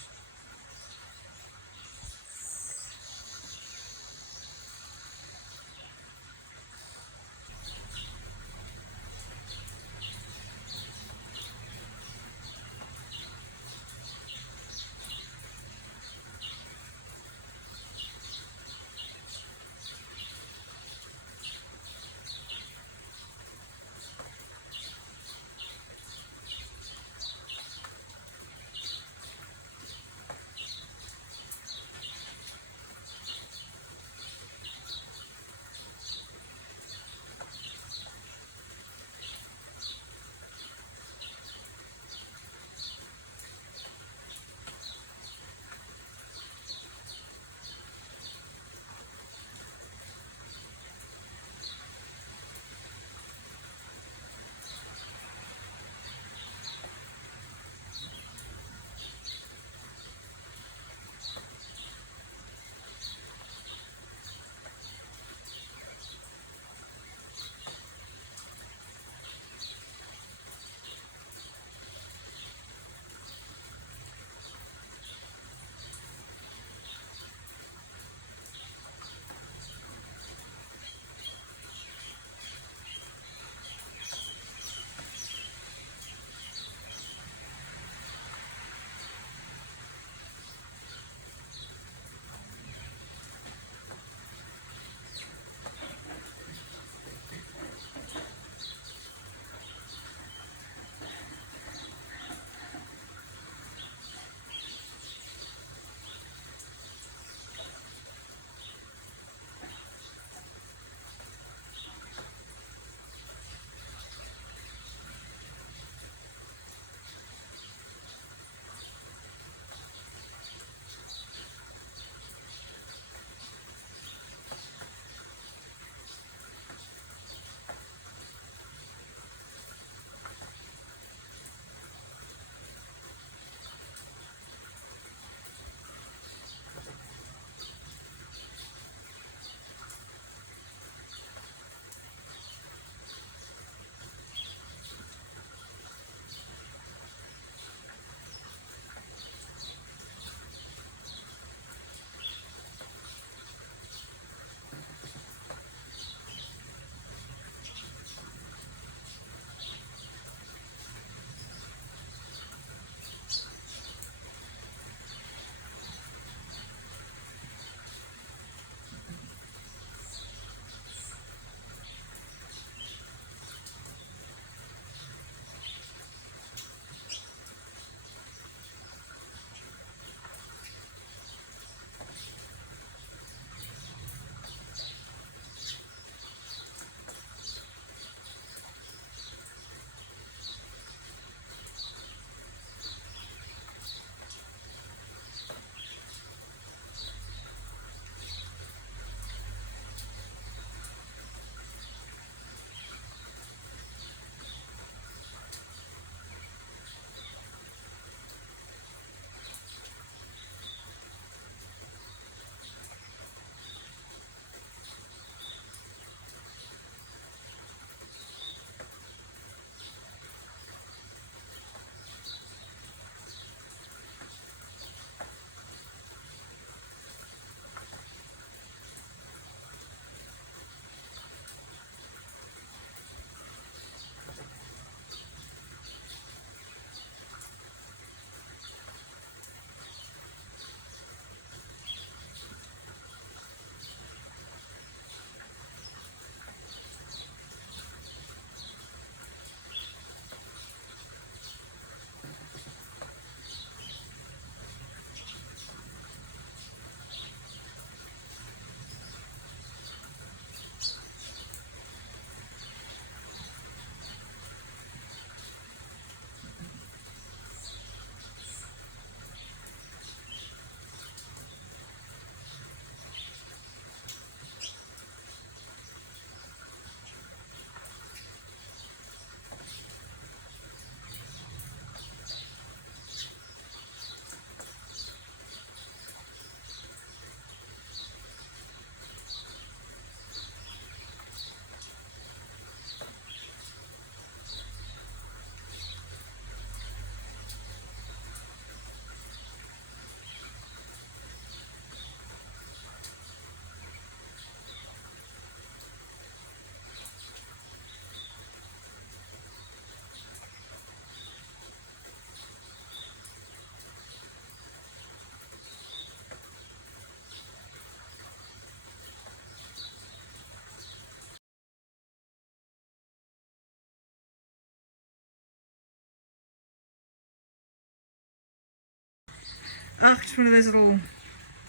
Ah, it's one of those little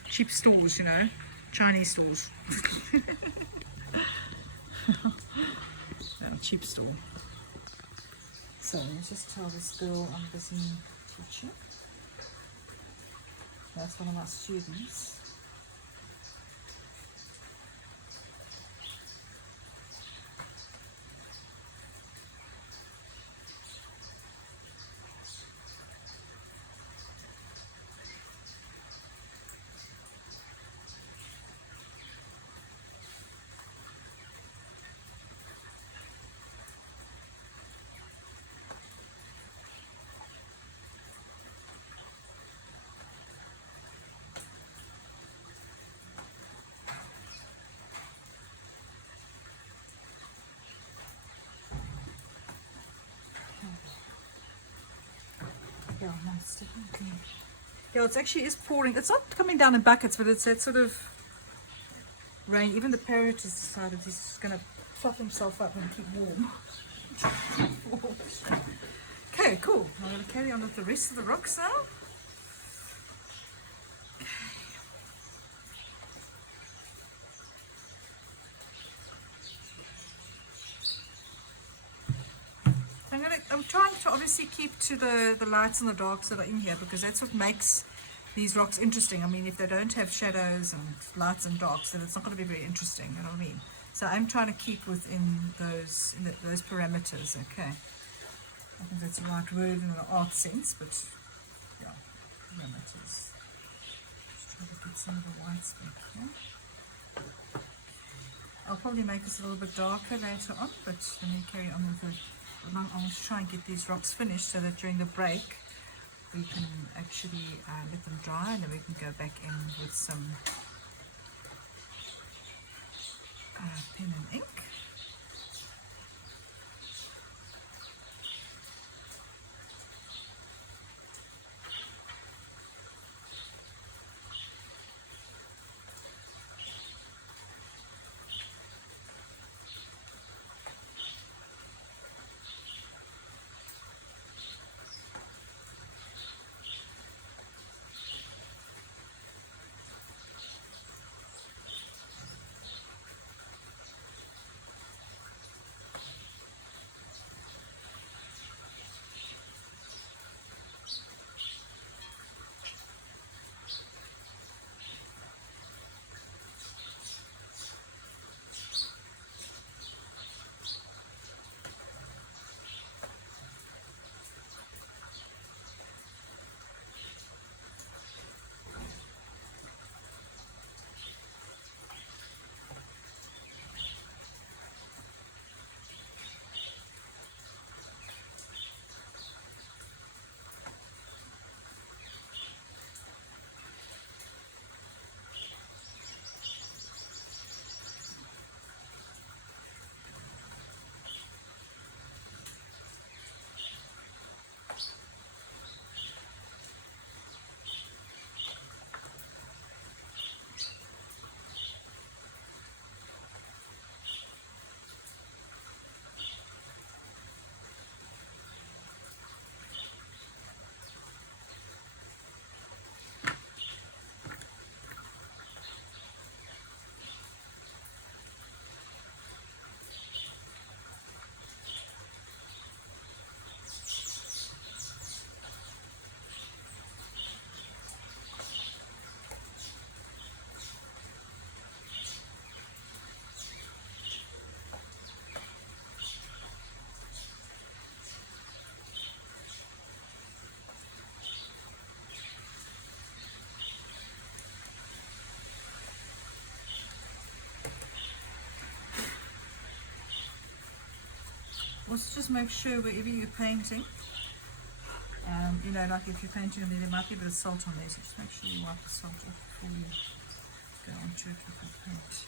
cheap stores, you know, Chinese stores. No, cheap store. So let's just tell this girl I'm busy teaching. That's one of my students. Yeah, no, it's definitely. Yeah, it actually is pouring. It's not coming down in buckets, but it's that sort of rain. Even the parrot has decided he's just going to prop himself up and keep warm. Okay, cool. I'm going to carry on with the rest of the rocks now. I'm trying to obviously keep to the lights and the darks that are in here, because that's what makes these rocks interesting. I mean, if they don't have shadows and lights and darks, then it's not going to be very interesting, you know what I mean? So I'm trying to keep within those parameters, okay? I think that's the right word in the art sense, but yeah, parameters. Just try to get some of the whites back here. I'll probably make this a little bit darker later on, but let me carry on with it. I want to try and get these rocks finished so that during the break we can actually let them dry, and then we can go back in with some pen and ink. Also, just make sure wherever you're painting, you know, like if you're painting on there, there might be a bit of salt on there, so just make sure you wipe the salt off before you go on to it with the paint.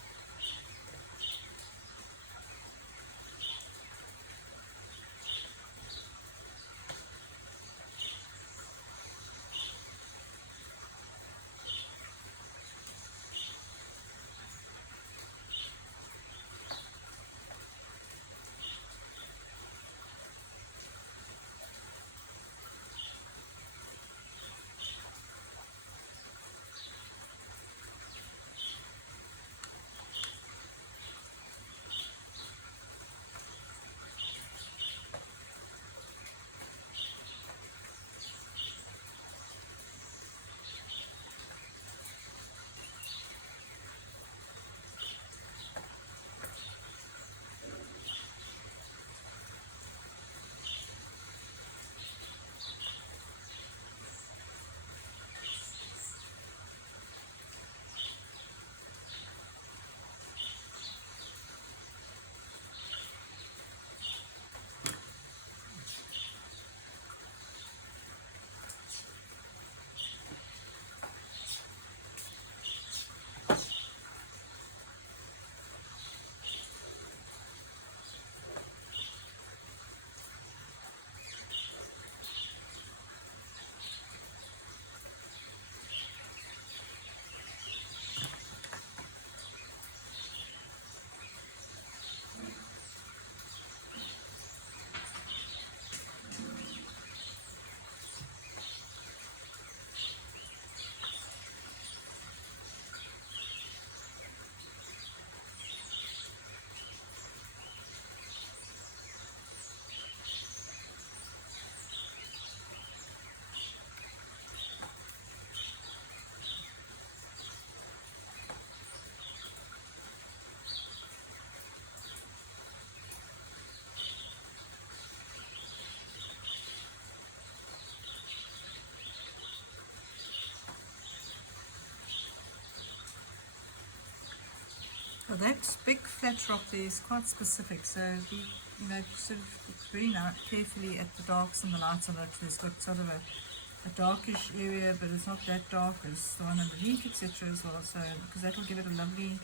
So that big flat rock there is quite specific. So be, you know, sort of look very nice, carefully at the darks and the lights on it. There's got sort of a darkish area, but it's not that dark as the one underneath, etc. as well. So because that will give it a lovely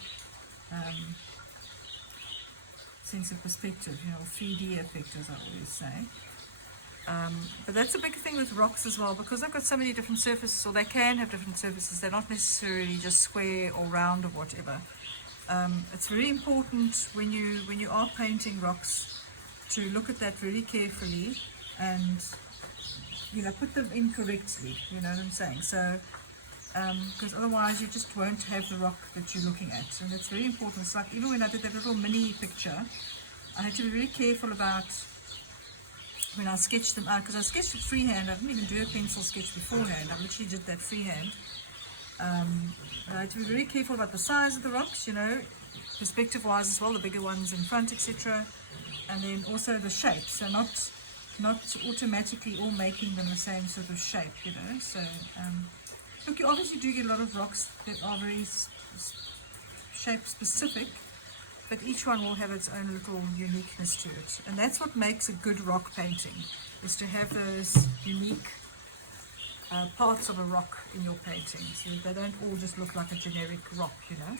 sense of perspective, you know, 3D effect, as I always say. But that's a big thing with rocks as well, because they've got so many different surfaces, or they can have different surfaces. They're not necessarily just square or round or whatever. It's very important when you are painting rocks to look at that really carefully and, you know, put them in correctly. You know what I'm saying? So because otherwise you just won't have the rock that you're looking at, and it's very important. It's like even when I did that little mini picture, I had to be very careful about when I sketched them out, because I sketched it freehand. I didn't even do a pencil sketch beforehand. I literally did that freehand. I had to be very careful about the size of the rocks, you know, perspective wise as well, the bigger ones in front, etc. And then also the shape, so not automatically all making them the same sort of shape, you know. So look, you obviously do get a lot of rocks that are very shape specific, but each one will have its own little uniqueness to it, and that's what makes a good rock painting, is to have those unique parts of a rock in your painting, so they don't all just look like a generic rock, you know.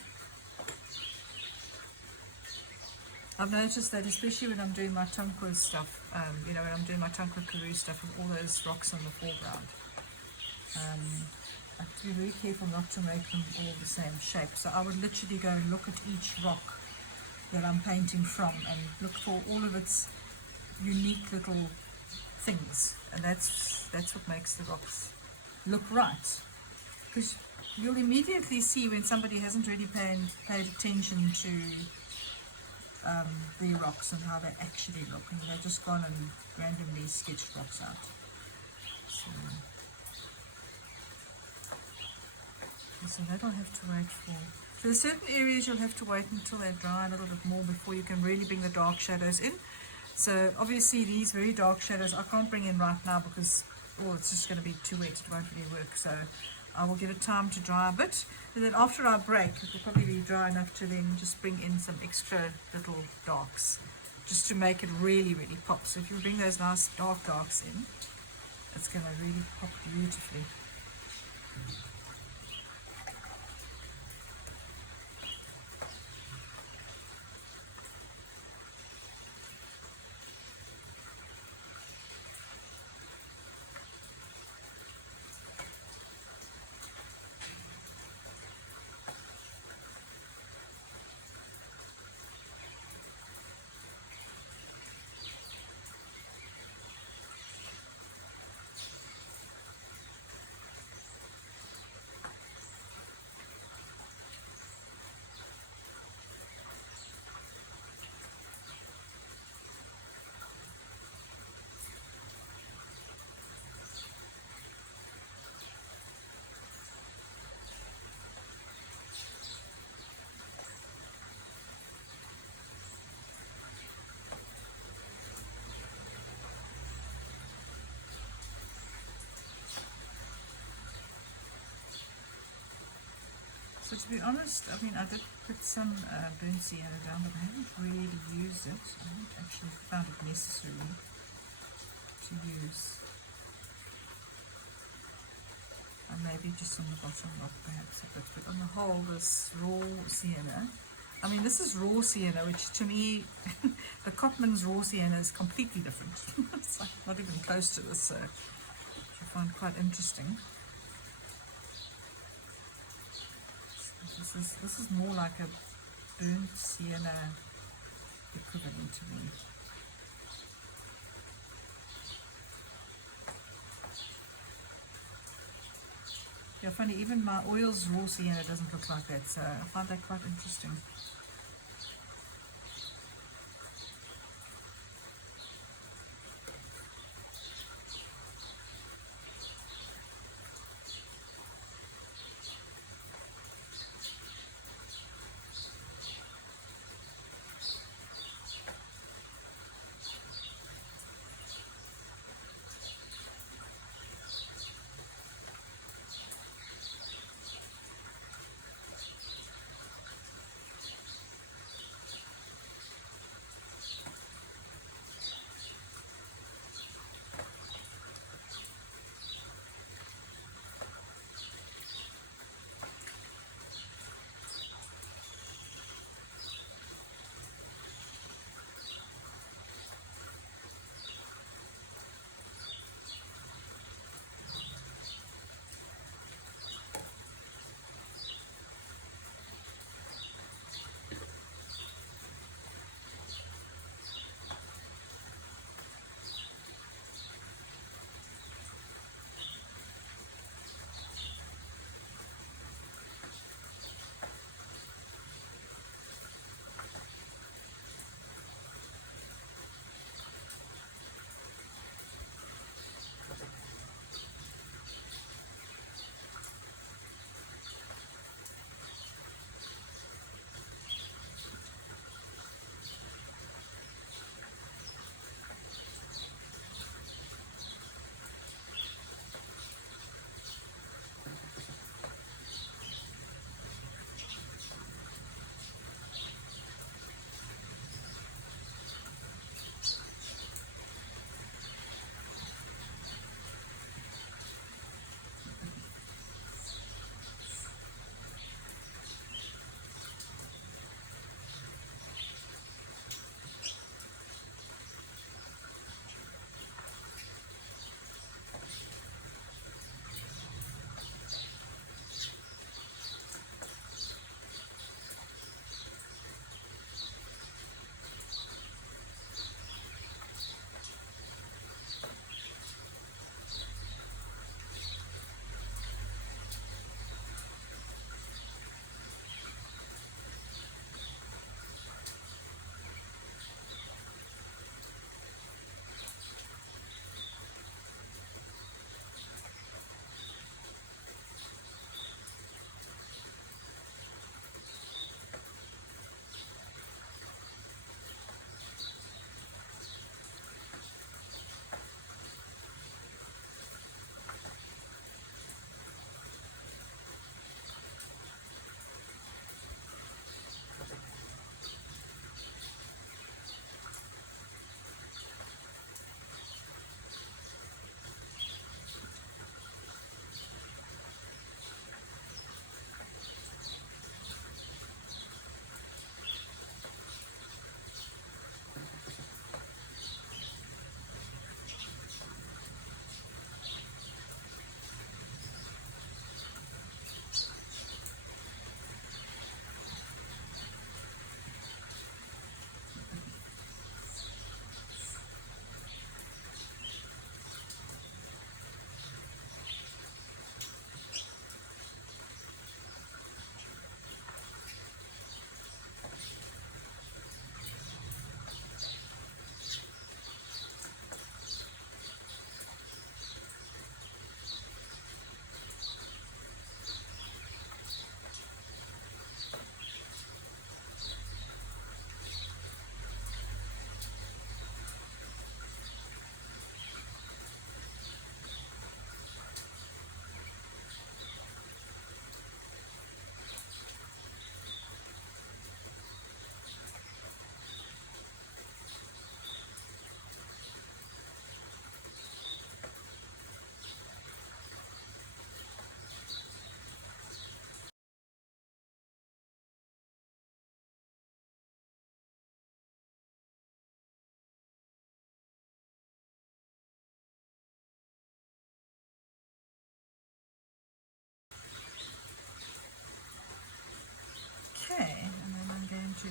I've noticed that especially when I'm doing my Tonquo stuff, you know, when I'm doing my Tonquo Karoo stuff with all those rocks on the foreground, I have to be very careful not to make them all the same shape. So I would literally go and look at each rock that I'm painting from and look for all of its unique little things, and that's what makes the rocks look right, because you'll immediately see when somebody hasn't really paid attention to the rocks and how they actually look, and they've just gone and randomly sketched rocks out. So that'll have to wait for. So there's certain areas you'll have to wait until they dry a little bit more before you can really bring the dark shadows in. So obviously these very dark shadows I can't bring in right now because it's just going to be too wet, it won't really work. So I will give it time to dry a bit, and then after our break it will probably be dry enough to then just bring in some extra little darks, just to make it really, really pop. So if you bring those nice darks in, it's going to really pop beautifully. So to be honest, I mean, I did put some burnt sienna down, but I haven't really used it. I haven't actually found it necessary to use. And maybe just on the bottom rock perhaps a bit, but on the whole, this raw sienna, I mean, this is raw sienna, which to me, the Cotman's raw sienna is completely different. It's like not even close to this, so which I find quite interesting. This is more like a burnt sienna equivalent to me. Yeah, funny, even my oils raw sienna doesn't look like that, so I find that quite interesting.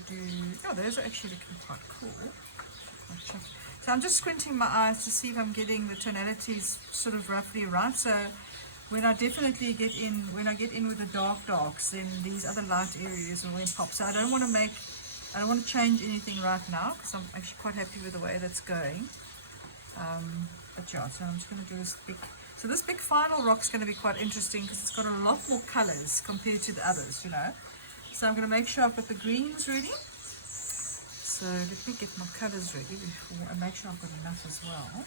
do, oh, those are actually looking quite cool. Quite chunky. So I'm just squinting my eyes to see if I'm getting the tonalities sort of roughly right. So when I definitely get in, when I get in with the darks, then these other light areas will then pop. So I don't want to change anything right now because I'm actually quite happy with the way that's going. But yeah, so I'm just going to do this big. So this big final rock's going to be quite interesting because it's got a lot more colors compared to the others, you know. So I'm going to make sure I've got the greens ready. So let me get my colors ready before and make sure I've got enough as well.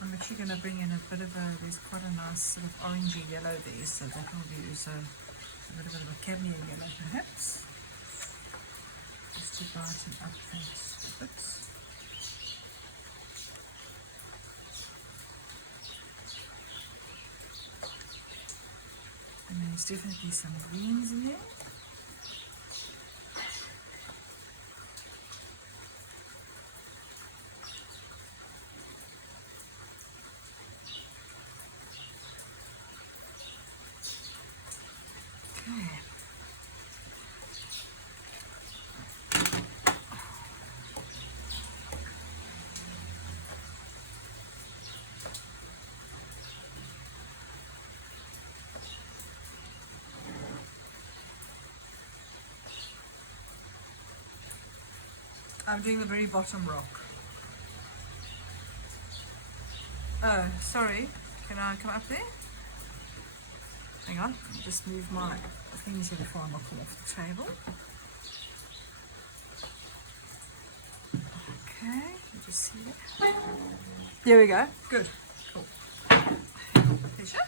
I'm actually going to bring in a bit of a, there's quite a nice sort of orangey yellow there, so that will be a little bit of a cadmium yellow perhaps, just to brighten up things a bit. And there's definitely some greens in there. I'm doing the very bottom rock. Oh, sorry. Can I come up there? Hang on. Let me just move my things here before I knock them off the table. Okay. You just see that. There we go. Good. Cool. Pleasure.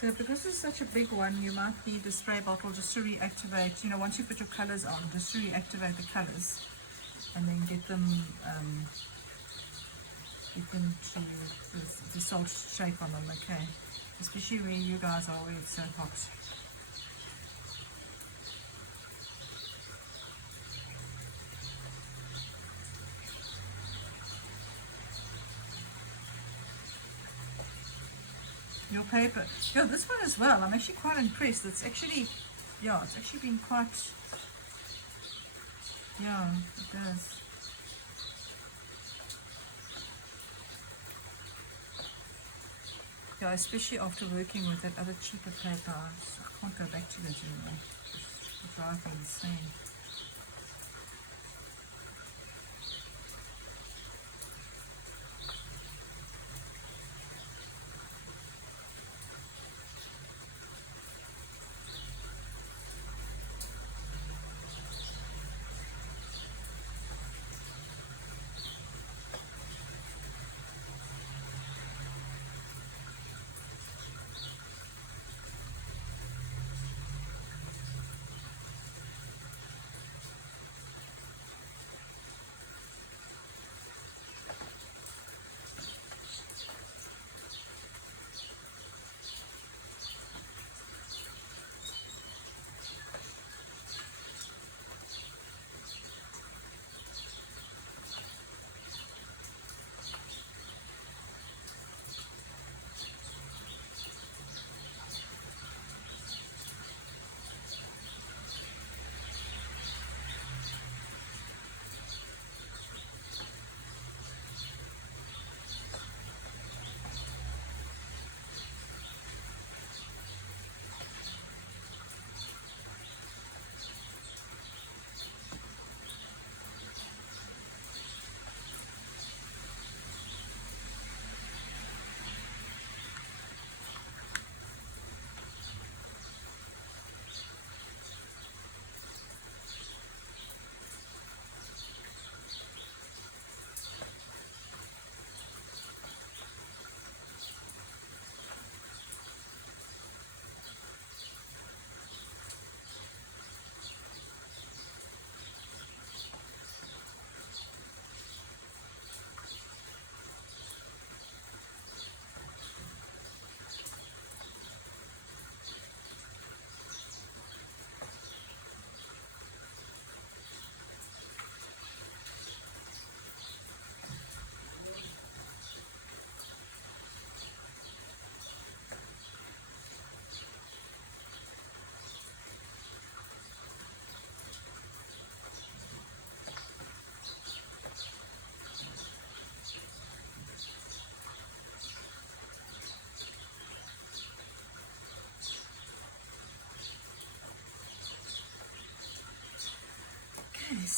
So because it's such a big one, you might need the spray bottle just to reactivate, you know, once you put your colours on, just to reactivate the colours and then get them to the salt shape on them, okay? Especially where you guys are, where it's so hot. Your paper. Yeah, this one as well. I'm actually quite impressed. It's actually, yeah, it's actually been quite, yeah, it does. Yeah, especially after working with that other cheaper paper. I can't go back to that anymore. It drives me insane.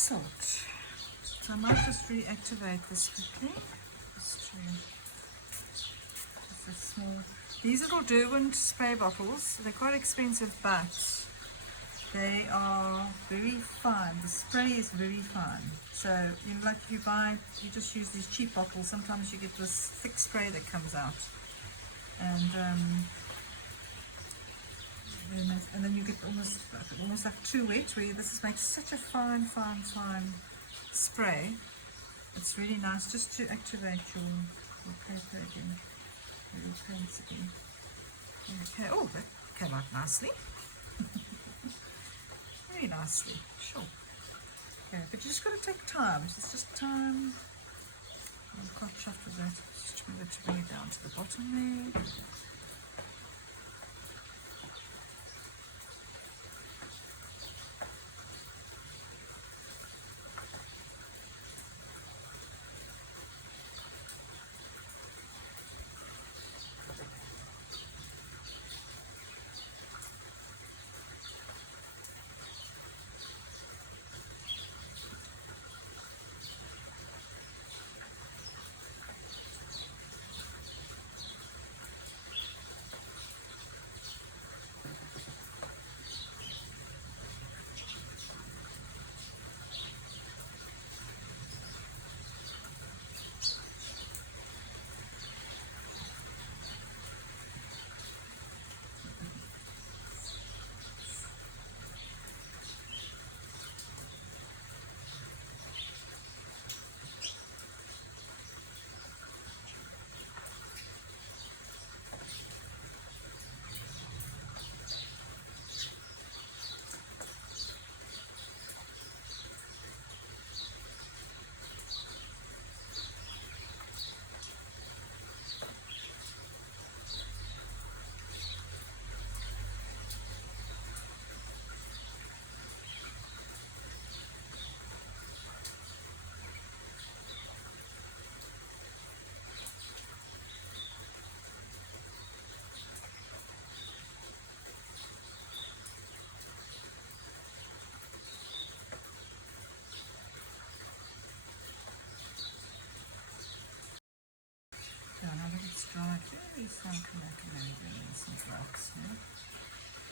salt. So I might just reactivate this quickly. Just a small. These little Derwent spray bottles, they're quite expensive, but they are very fine. The spray is very fine. So, you know, like if you just use these cheap bottles, sometimes you get this thick spray that comes out. And then you get almost like too wet, where this makes such a fine spray. It's really nice just to activate your paper again. Very fancy. Okay, oh, that came out nicely. Very nicely, sure. Okay, but you just got to take time. It's just time. I'm quite chuffed with that. Just remember to bring it down to the bottom there. Now that it's dried very slightly, I can maybe bring in some darks. Yeah?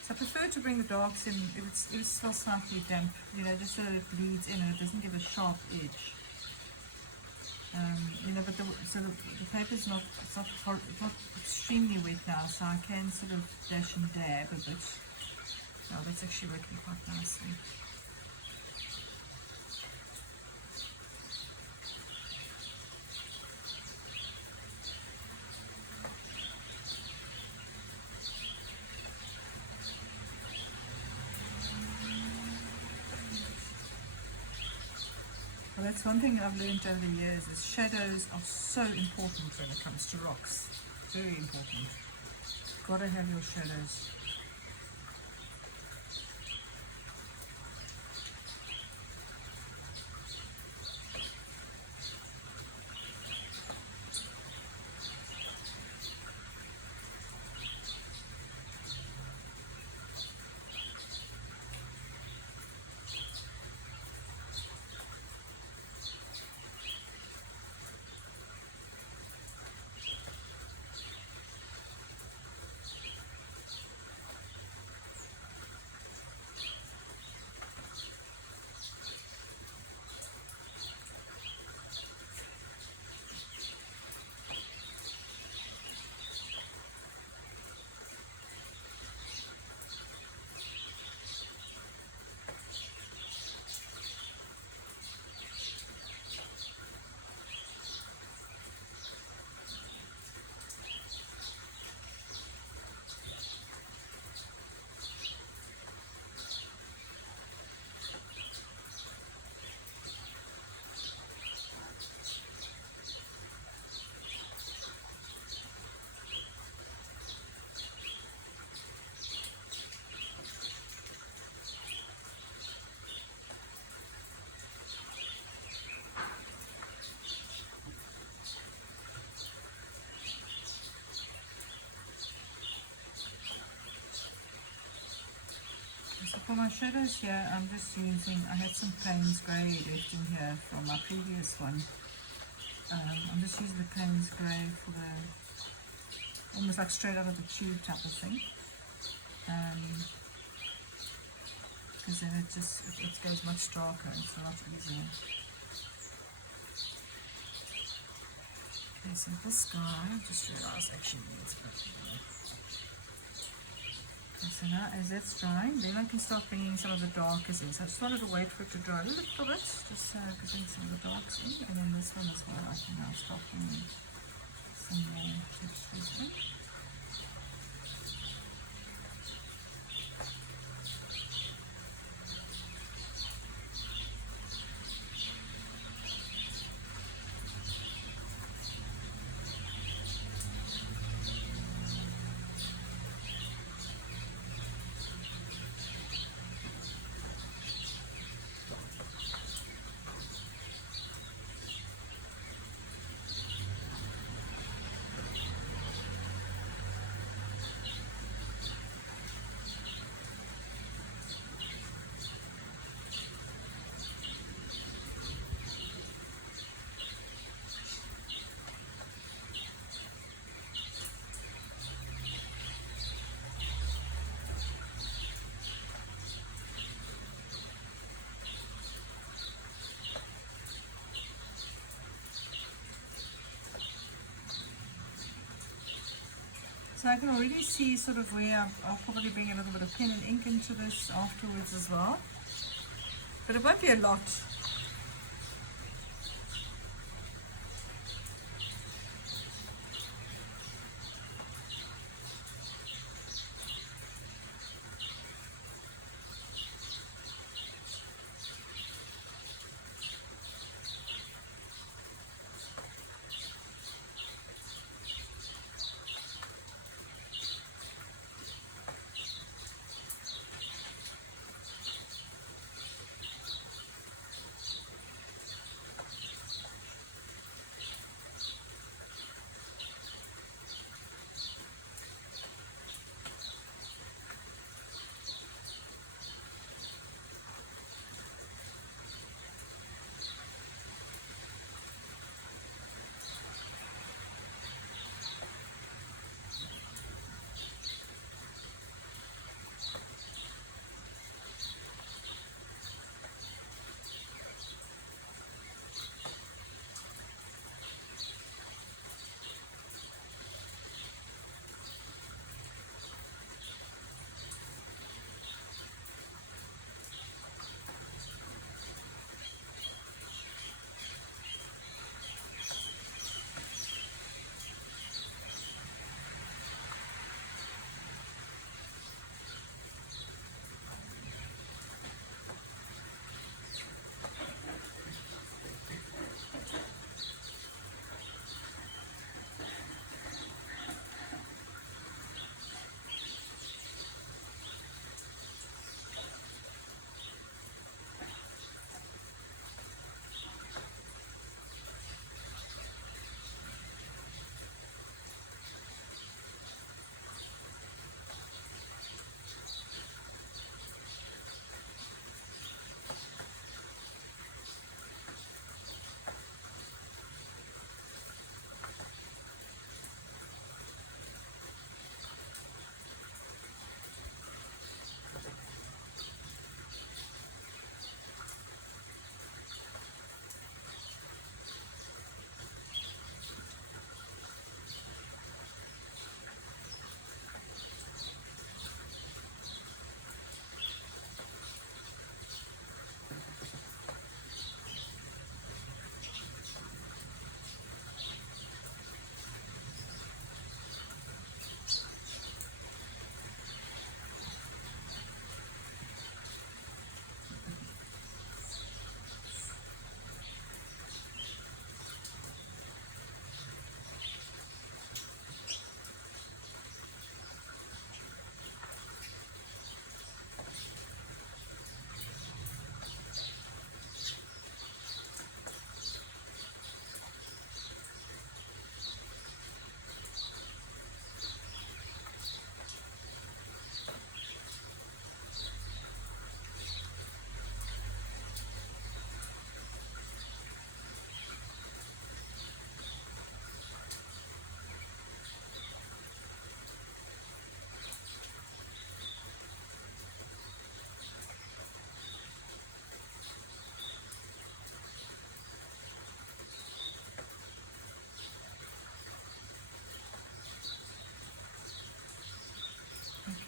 So I prefer to bring the darks in if it's still slightly damp, you know, just so that it bleeds in and it doesn't give a sharp edge. You know, but the paper's not extremely wet now, so I can sort of dash and dab a bit. Oh, that's actually working quite nicely. Well, that's one thing that I've learned over the years is shadows are so important when it comes to rocks. Very important. Gotta have your shadows. For my shadows here, I'm just using, I had some Payne's Grey left in here from my previous one. I'm just using the Payne's Grey for the, almost like straight out of the tube type of thing. Because then it goes much darker, it's a lot easier. Okay, so this guy, I just realised actually needs a bit more. Okay, so now as that's drying, then I can start bringing some of the darkers in. So I just wanted to wait for it to dry a little bit, just so I could bring some of the darks in. And then this one as well, I can now start bringing some more textures in. So I can already see sort of where I'll probably bring a little bit of pen and ink into this afterwards as well. But it won't be a lot.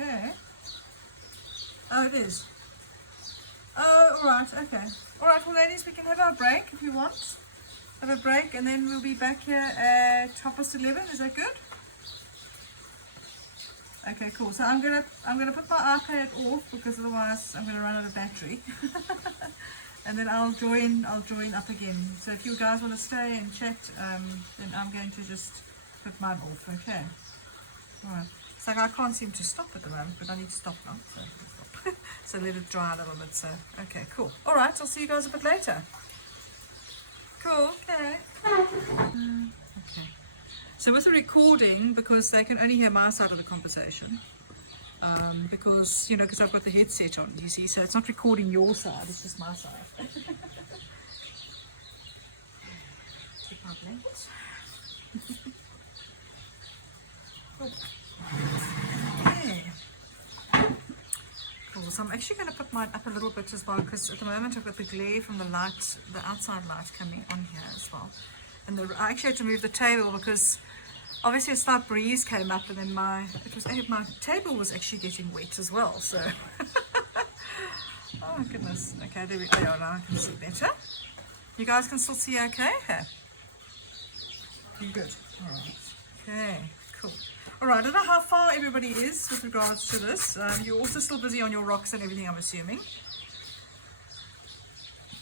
Okay. Oh, it is. Oh, alright, okay. Alright, well ladies, we can have our break if you want. Have a break and then we'll be back here at 11:30. Is that good? Okay, cool. So I'm gonna put my iPad off because otherwise I'm gonna run out of battery. And then I'll join up again. So if you guys want to stay and chat, then I'm going to just put mine off. Okay. Alright. It's like I can't seem to stop at the moment, but I need to stop now. So, stop. So let it dry a little bit. So okay, cool. Alright, I'll see you guys a bit later. Cool, okay. Okay. So with the recording, because they can only hear my side of the conversation, because, you know, because I've got the headset on, you see, so it's not recording your side, it's just my side. Take my blanket. Okay. Cool, so I'm actually going to put mine up a little bit as well, because at the moment I've got the glare from the light, the outside light coming on here as well. And I actually had to move the table because obviously a slight breeze came up and then my table was actually getting wet as well, so. Oh goodness. Okay, there we go. Oh, now I can see better. You guys can still see okay? You good? Alright. Okay, cool. Alright, I don't know how far everybody is with regards to this. You're also still busy on your rocks and everything, I'm assuming.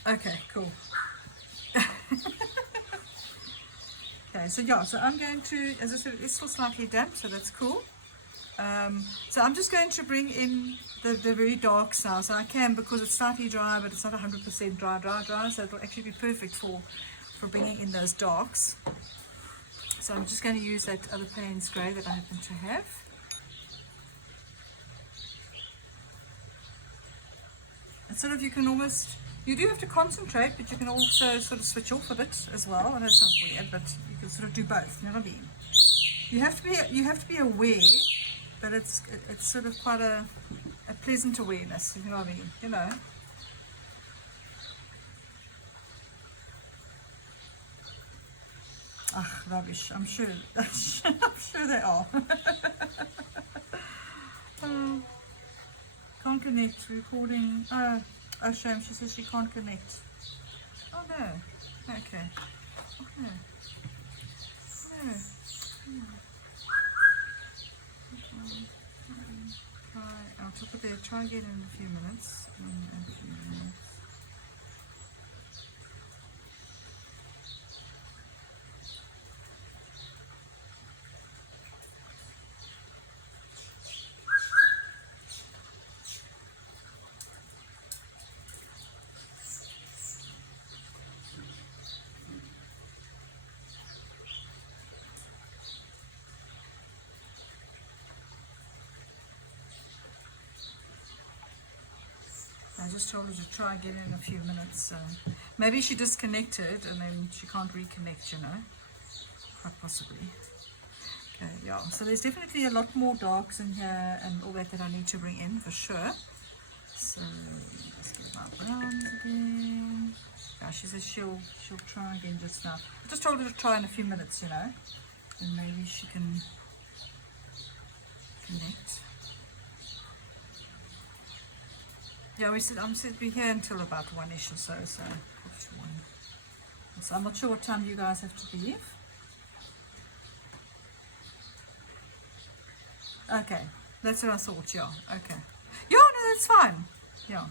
Okay, cool. Okay, so yeah, so I'm going to, as I said, it's still slightly damp, so that's cool. So I'm just going to bring in the very darks now, so I can, because it's slightly dry, but it's not 100% dry, so it'll actually be perfect for bringing in those darks. So I'm just going to use that other Payne's grey that I happen to have. And sort of you can almost, you do have to concentrate, but you can also sort of switch off a bit as well. I know it sounds weird, but you can sort of do both, you know what I mean? You have to be aware, but it's sort of quite a pleasant awareness, you know what I mean? You know. Ah, rubbish. I'm sure they are. Can't connect. Recording. Oh, shame. She says she can't connect. Oh no. Okay. Oh no. No. I'll put it there. Try again in a few minutes. I just told her to try again in a few minutes. Maybe she disconnected and then she can't reconnect, you know. Quite possibly. Okay, yeah. So there's definitely a lot more darks in here and all that I need to bring in for sure. So let's get my browns again. Yeah, she says she'll try again just now. I just told her to try in a few minutes, you know. And maybe she can connect. Yeah, I'm said be here until about 1ish or so, so 1. So I'm not sure what time you guys have to leave. Okay, that's what I thought, yeah, okay. Yeah, no, that's fine, yeah.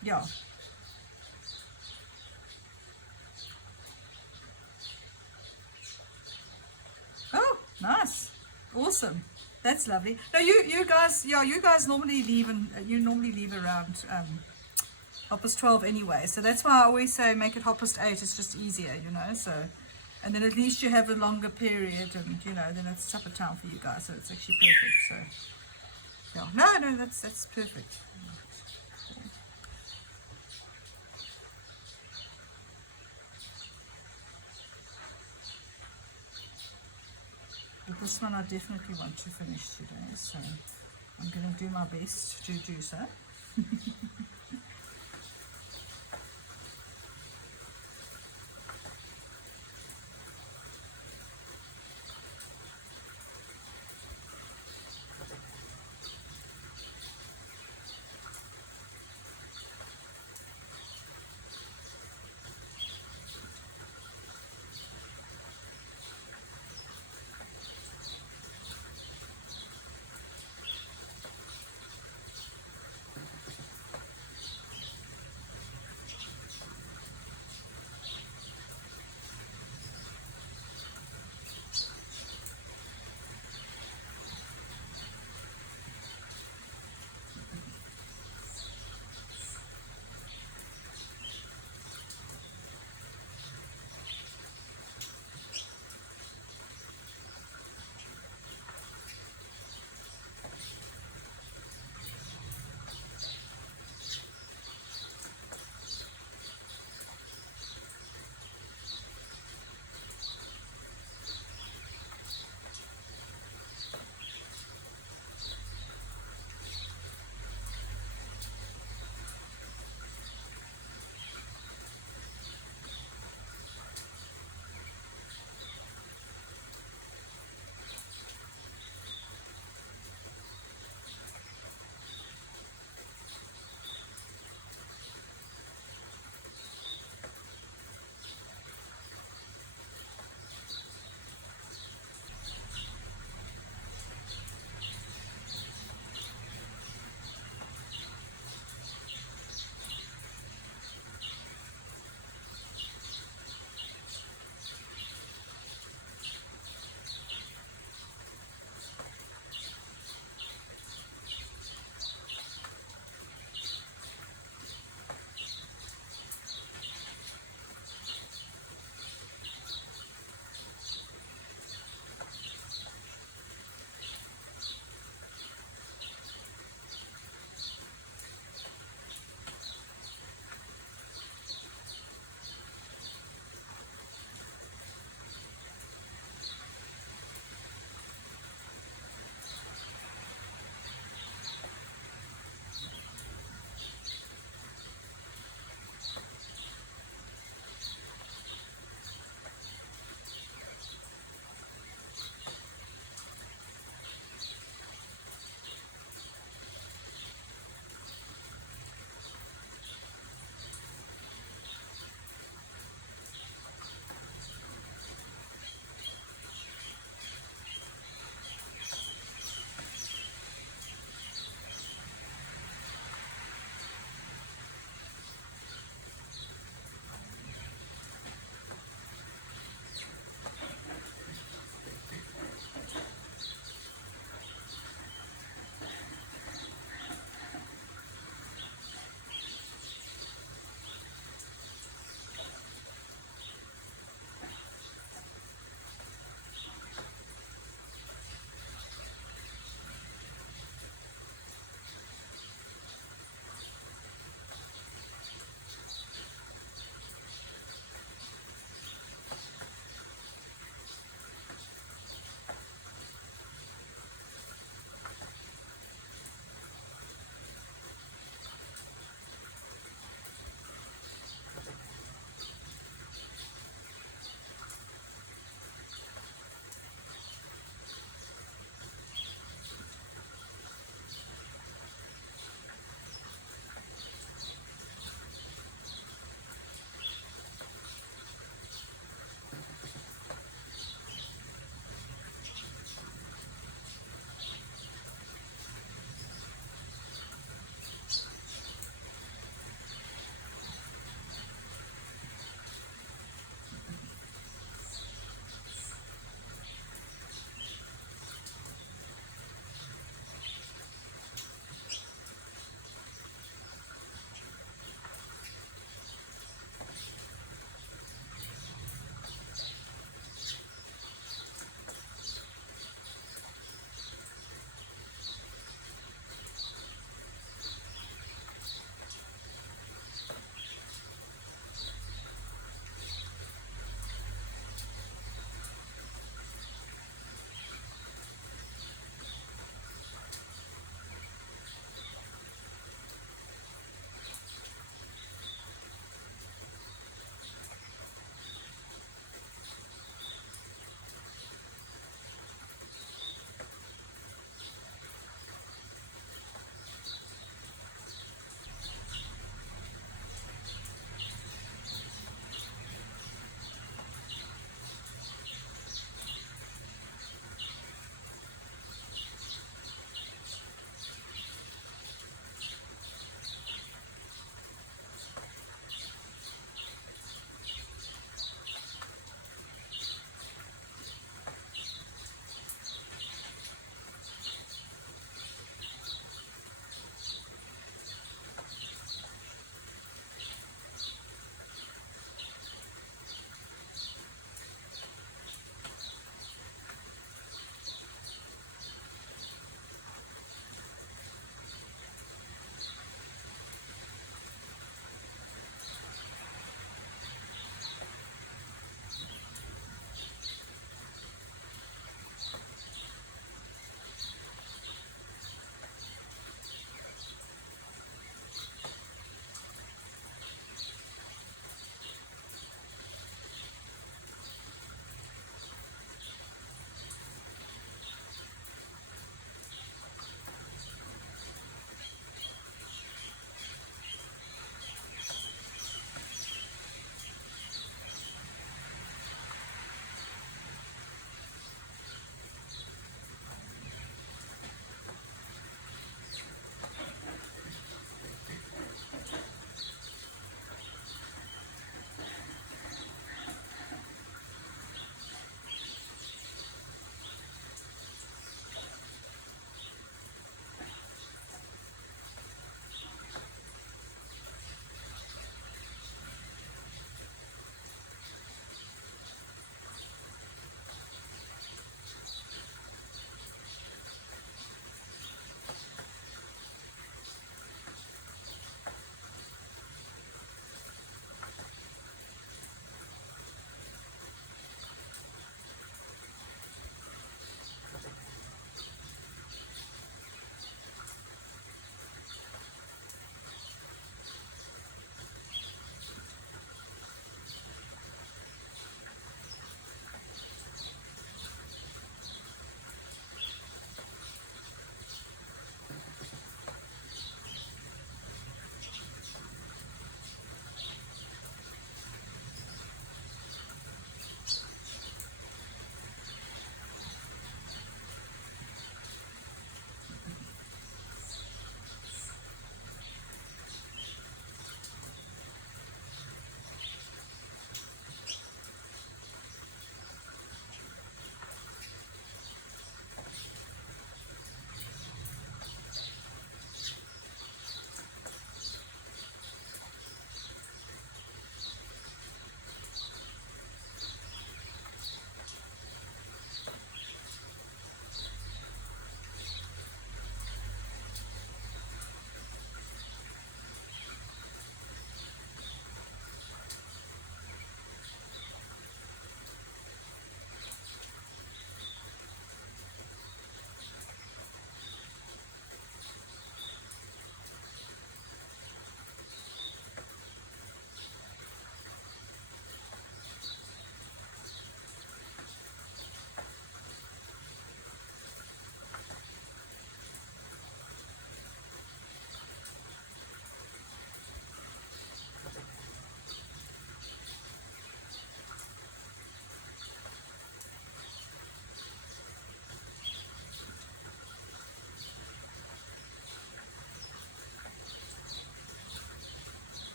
Yeah. Oh, nice. Awesome. That's lovely. No, you guys, yeah, you guys normally leave around 12:30 anyway. So that's why I always say make it 8:30. It's just easier, you know. So, and then at least you have a longer period, and you know, then it's supper time for you guys. So it's actually perfect. So, yeah, no, that's perfect. But this one I definitely want to finish today, so I'm going to do my best to do so.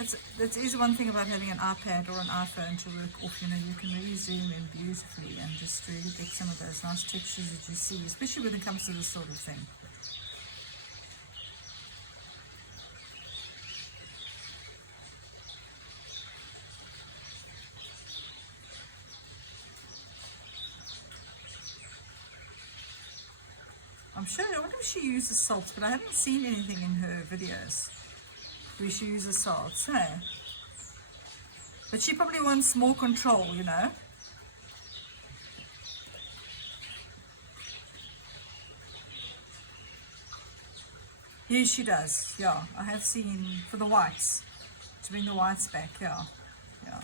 That is one thing about having an iPad or an iPhone to work off. You know, you can really zoom in beautifully and just really get some of those nice textures that you see, especially when it comes to this sort of thing. I'm sure, I wonder if she uses salts, but I haven't seen anything in her videos where she uses salts, hey? But she probably wants more control, you know? Yes, she does, yeah. I have seen for the whites, to bring the whites back, yeah. Yeah.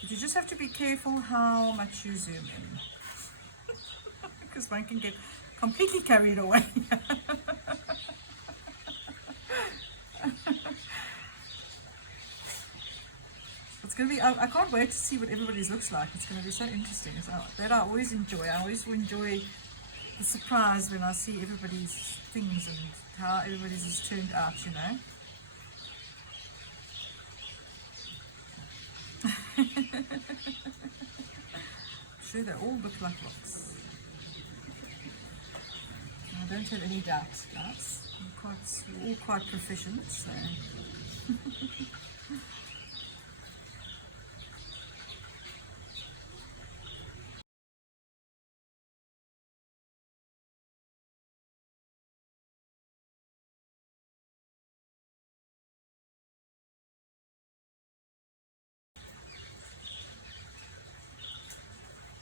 But you just have to be careful how much you zoom in. Because one can get completely carried away. It's going to be, I can't wait to see what everybody's looks like. It's going to be so interesting. So that I always enjoy. I always enjoy the surprise when I see everybody's things and how everybody's has turned out, you know. Sure, they all look like rocks. I don't have any doubts, guys. We're all quite proficient, so.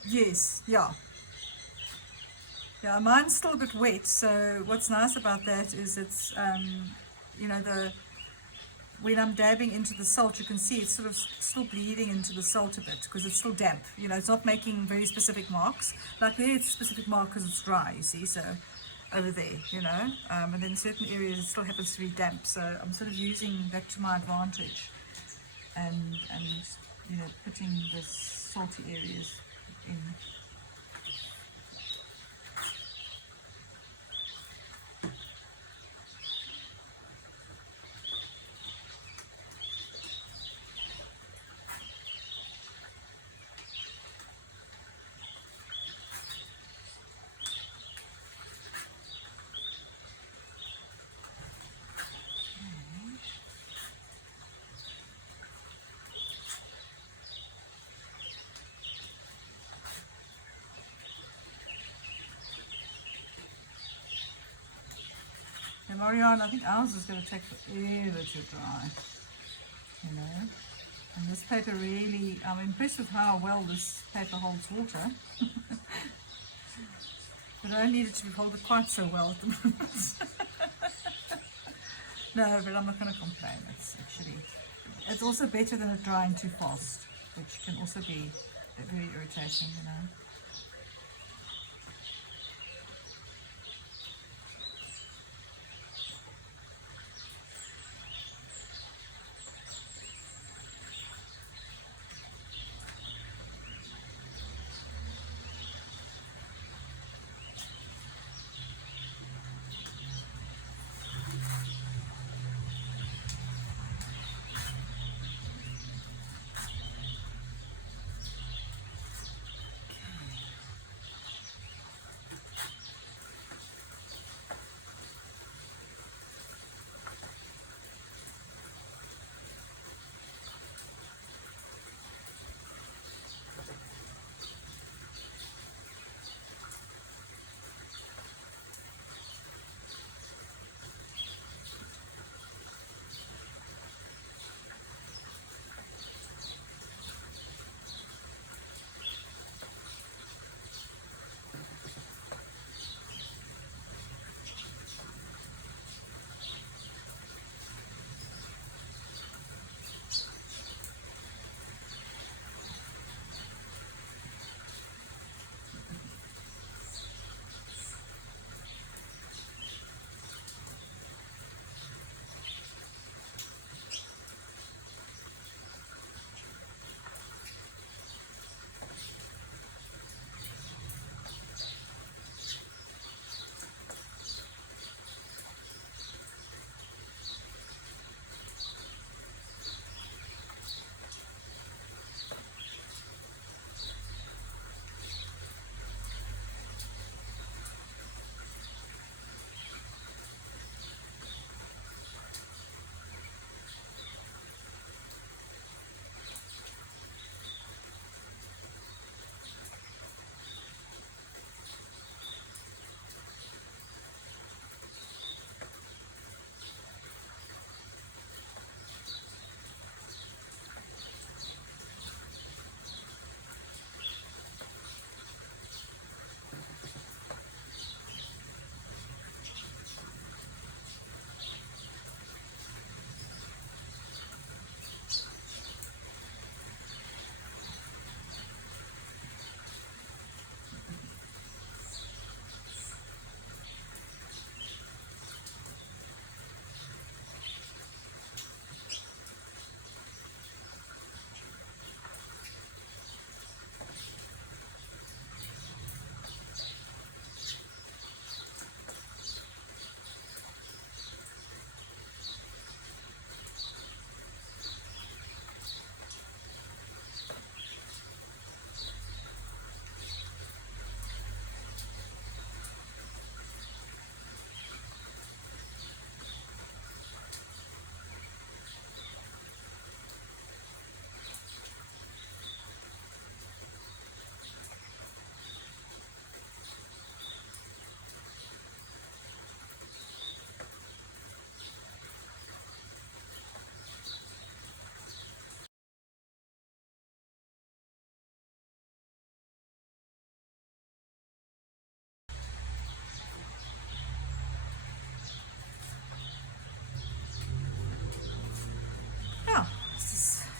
Yes, yeah. Yeah, mine's still a bit wet, so what's nice about that is it's, you know, when I'm dabbing into the salt, you can see it's sort of still bleeding into the salt a bit because it's still damp. You know, it's not making very specific marks. Like there, it's a specific mark because it's dry, you see, so over there, you know, and then in certain areas it still happens to be damp, so I'm sort of using that to my advantage and you know, putting the salty areas in. And Marianne, I think ours is going to take forever to dry, you know. And this paper really, I'm impressed with how well this paper holds water. But I don't need it to hold it quite so well at the moment. No, but I'm not going to complain. It's also better than it drying too fast, which can also be very irritating, you know.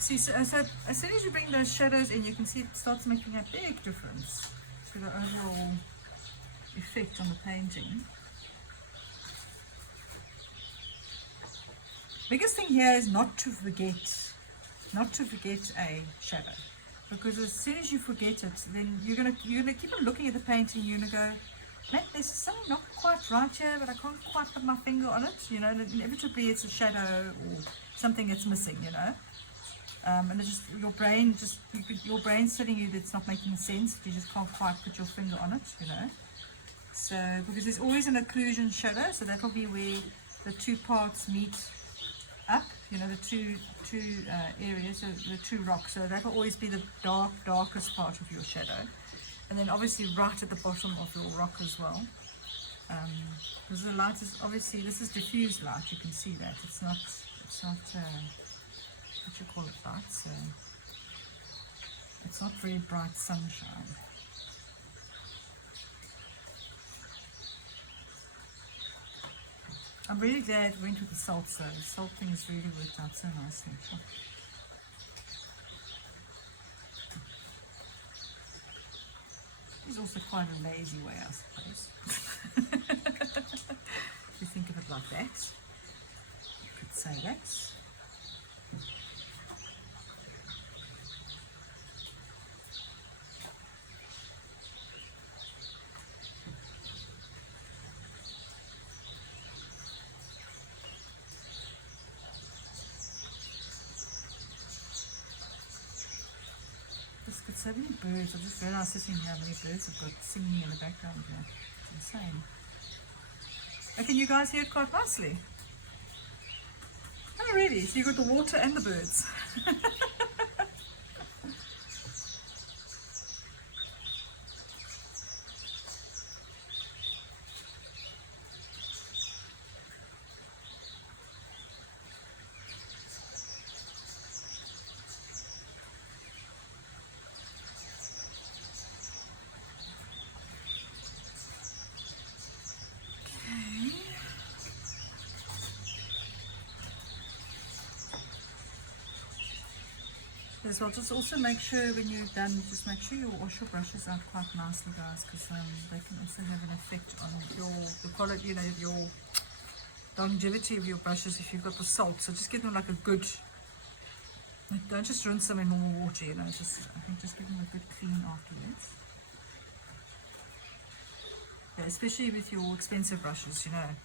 See, so as soon as you bring those shadows in, you can see it starts making a big difference to the overall effect on the painting. Biggest thing here is not to forget a shadow, because as soon as you forget it, then you're gonna keep on looking at the painting. You're gonna go, man, there's something not quite right here, but I can't quite put my finger on it. You know, and inevitably it's a shadow or something that's missing. You know, and it's just your brain's telling you that it's not making sense. You just can't quite put your finger on it. You know, so because there's always an occlusion shadow, so that'll be where the two parts meet up, you know, the two areas, the two rocks, so that will always be the darkest part of your shadow, and then obviously right at the bottom of your rock as well, because the light is obviously, this is diffused light, you can see that it's not what you call it, light, so it's not very bright sunshine. I'm really glad we went with the salt, so the salt thing has really worked out so nicely. It's also quite a lazy way, I suppose. If you think of it like that, you could say that. Just got so many birds. I just realized sitting here how many birds I've got singing in the background here. It's insane. Oh, can you guys hear it quite nicely? Oh really? So you've got the water and the birds. As well, just also make sure when you're done, just make sure you wash your brushes out quite nicely, guys, because they can also have an effect on the quality, you know, your longevity of your brushes if you've got the salt. So just give them like a good, don't just rinse them in normal water, you know, I think just give them a good clean afterwards. Yeah, especially with your expensive brushes, you know.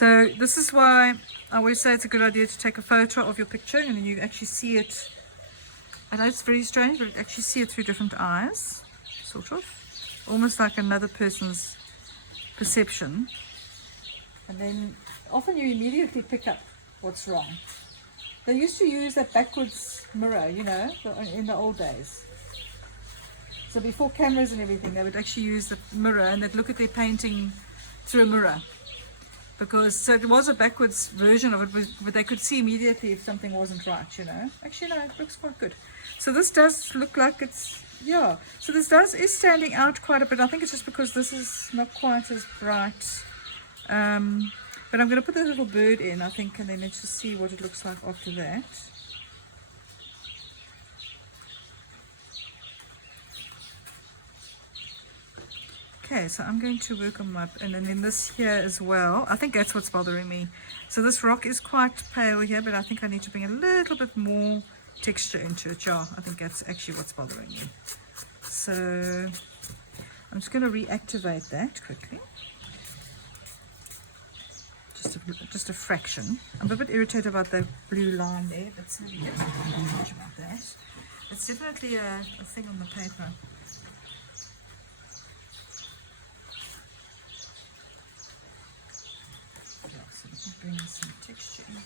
So this is why I always say it's a good idea to take a photo of your picture and you actually see it. I know it's very strange, but you actually see it through different eyes, sort of. Almost like another person's perception. And then often you immediately pick up what's wrong. They used to use that backwards mirror, you know, in the old days. So before cameras and everything, they would actually use the mirror and they'd look at their painting through a mirror. Because, so it was a backwards version of it, but they could see immediately if something wasn't right, you know. Actually, no, it looks quite good. So this does look like it's, yeah. So this is standing out quite a bit. I think it's just because this is not quite as bright. But I'm going to put the little bird in, I think, and then let's just see what it looks like after that. Okay, so I'm going to work them up, and then this here as well. I think that's what's bothering me. So this rock is quite pale here, but I think I need to bring a little bit more texture into it. Yeah, I think that's actually what's bothering me. So I'm just going to reactivate that quickly. Just a fraction. I'm a bit irritated about the blue line there, but it's not much about that. It's definitely a thing on the paper. Bring some texture in.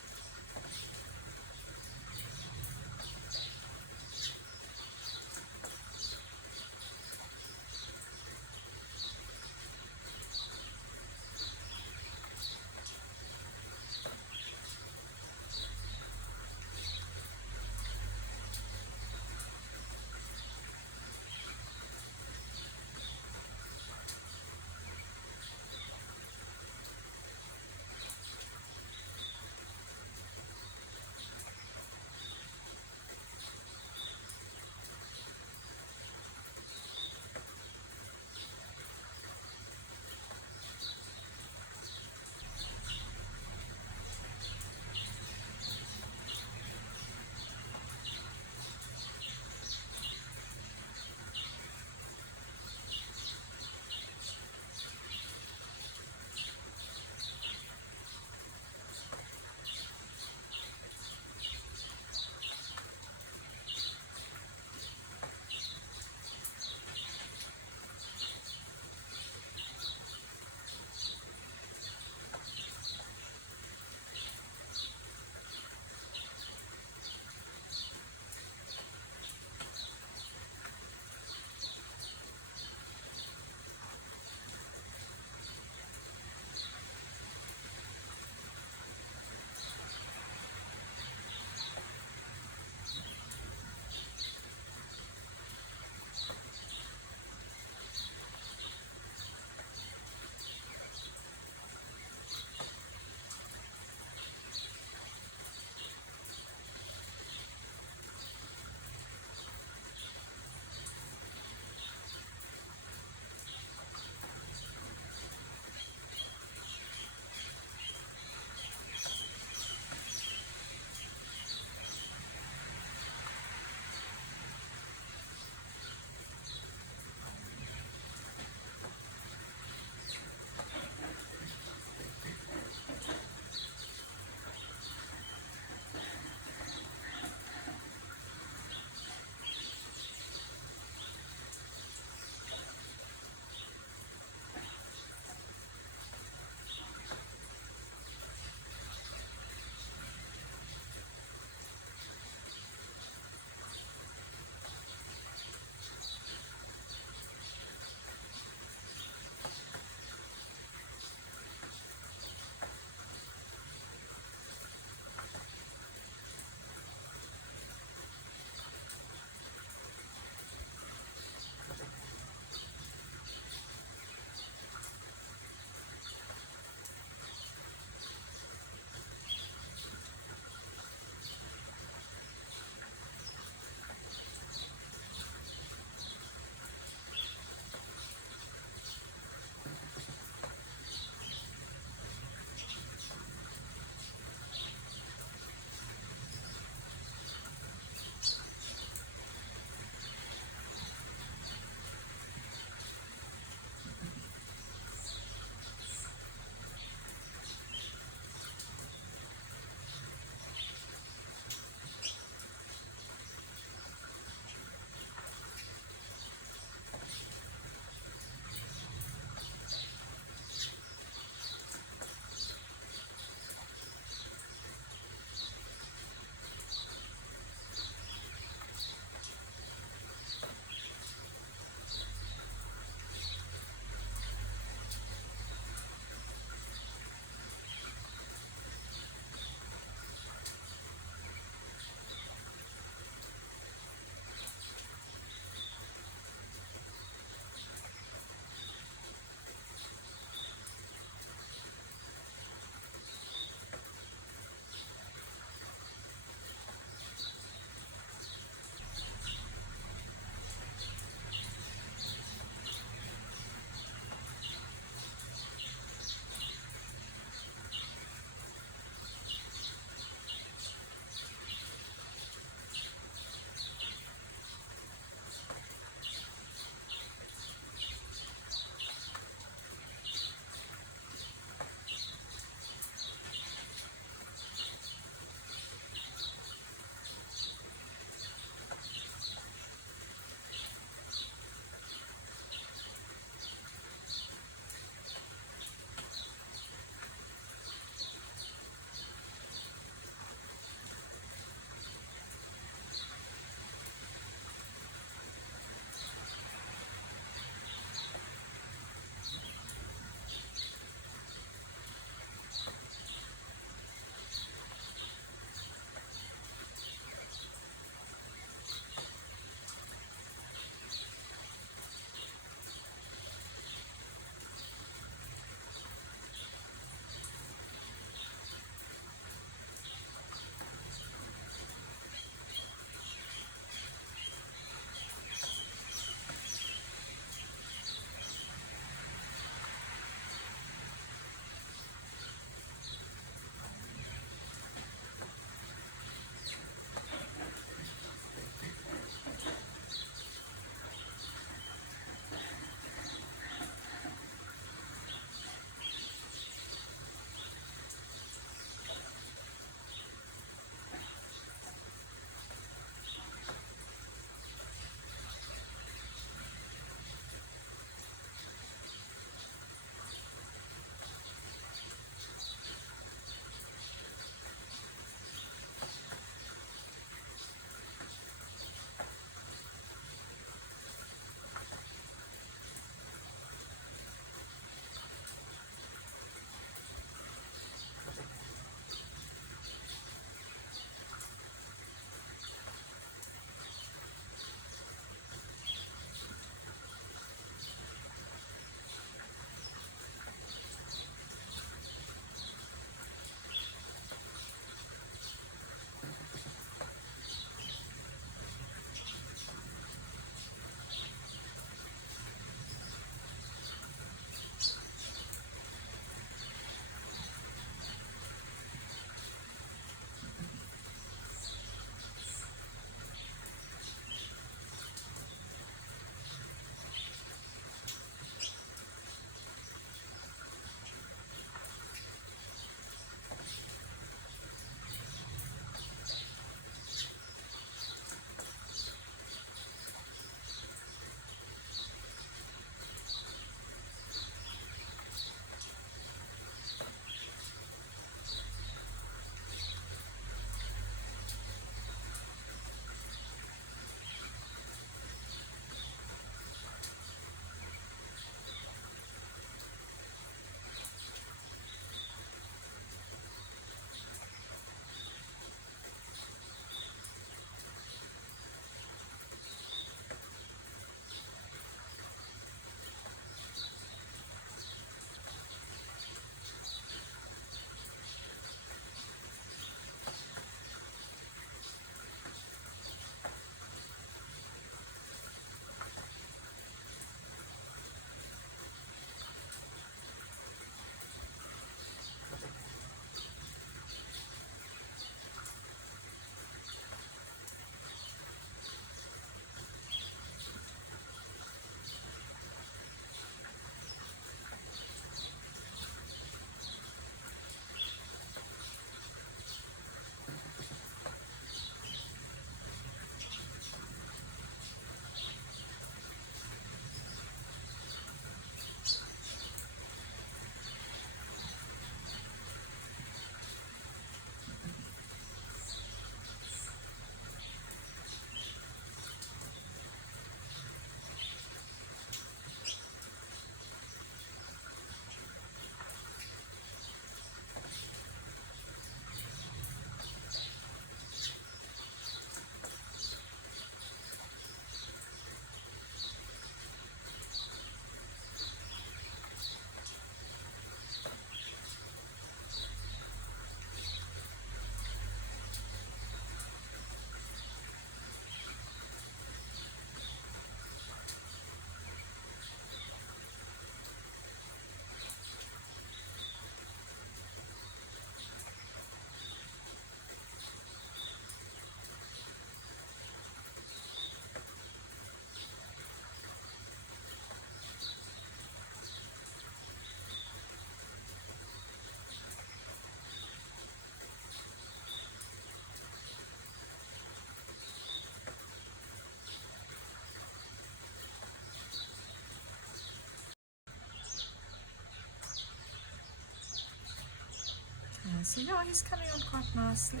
So yeah, he's coming on quite nicely,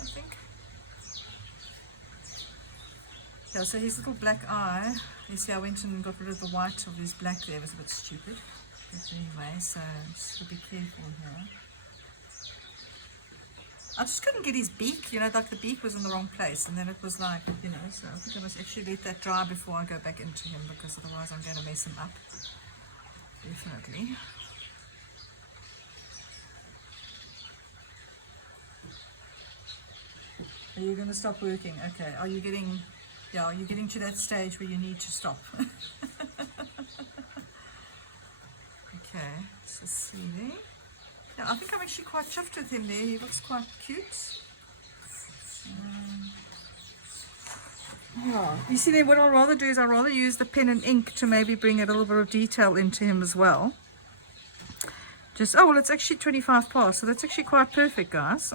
I think. Yeah, so his little black eye, you see I went and got rid of the white of his black there, it was a bit stupid. But anyway, so just to be careful here. I just couldn't get his beak, you know, like the beak was in the wrong place, and then it was like, you know, so I think I must actually let that dry before I go back into him, because otherwise I'm going to mess him up. Definitely. Are you going to stop working? Okay. Are you getting, yeah, are you getting to that stage where you need to stop? Okay, so see. Yeah, I think I'm actually quite chuffed with him there. He looks quite cute. Yeah. You see there, what I'd rather do is I'd rather use the pen and ink to maybe bring a little bit of detail into him as well. Just, oh, well, it's actually 25 past, so that's actually quite perfect, guys.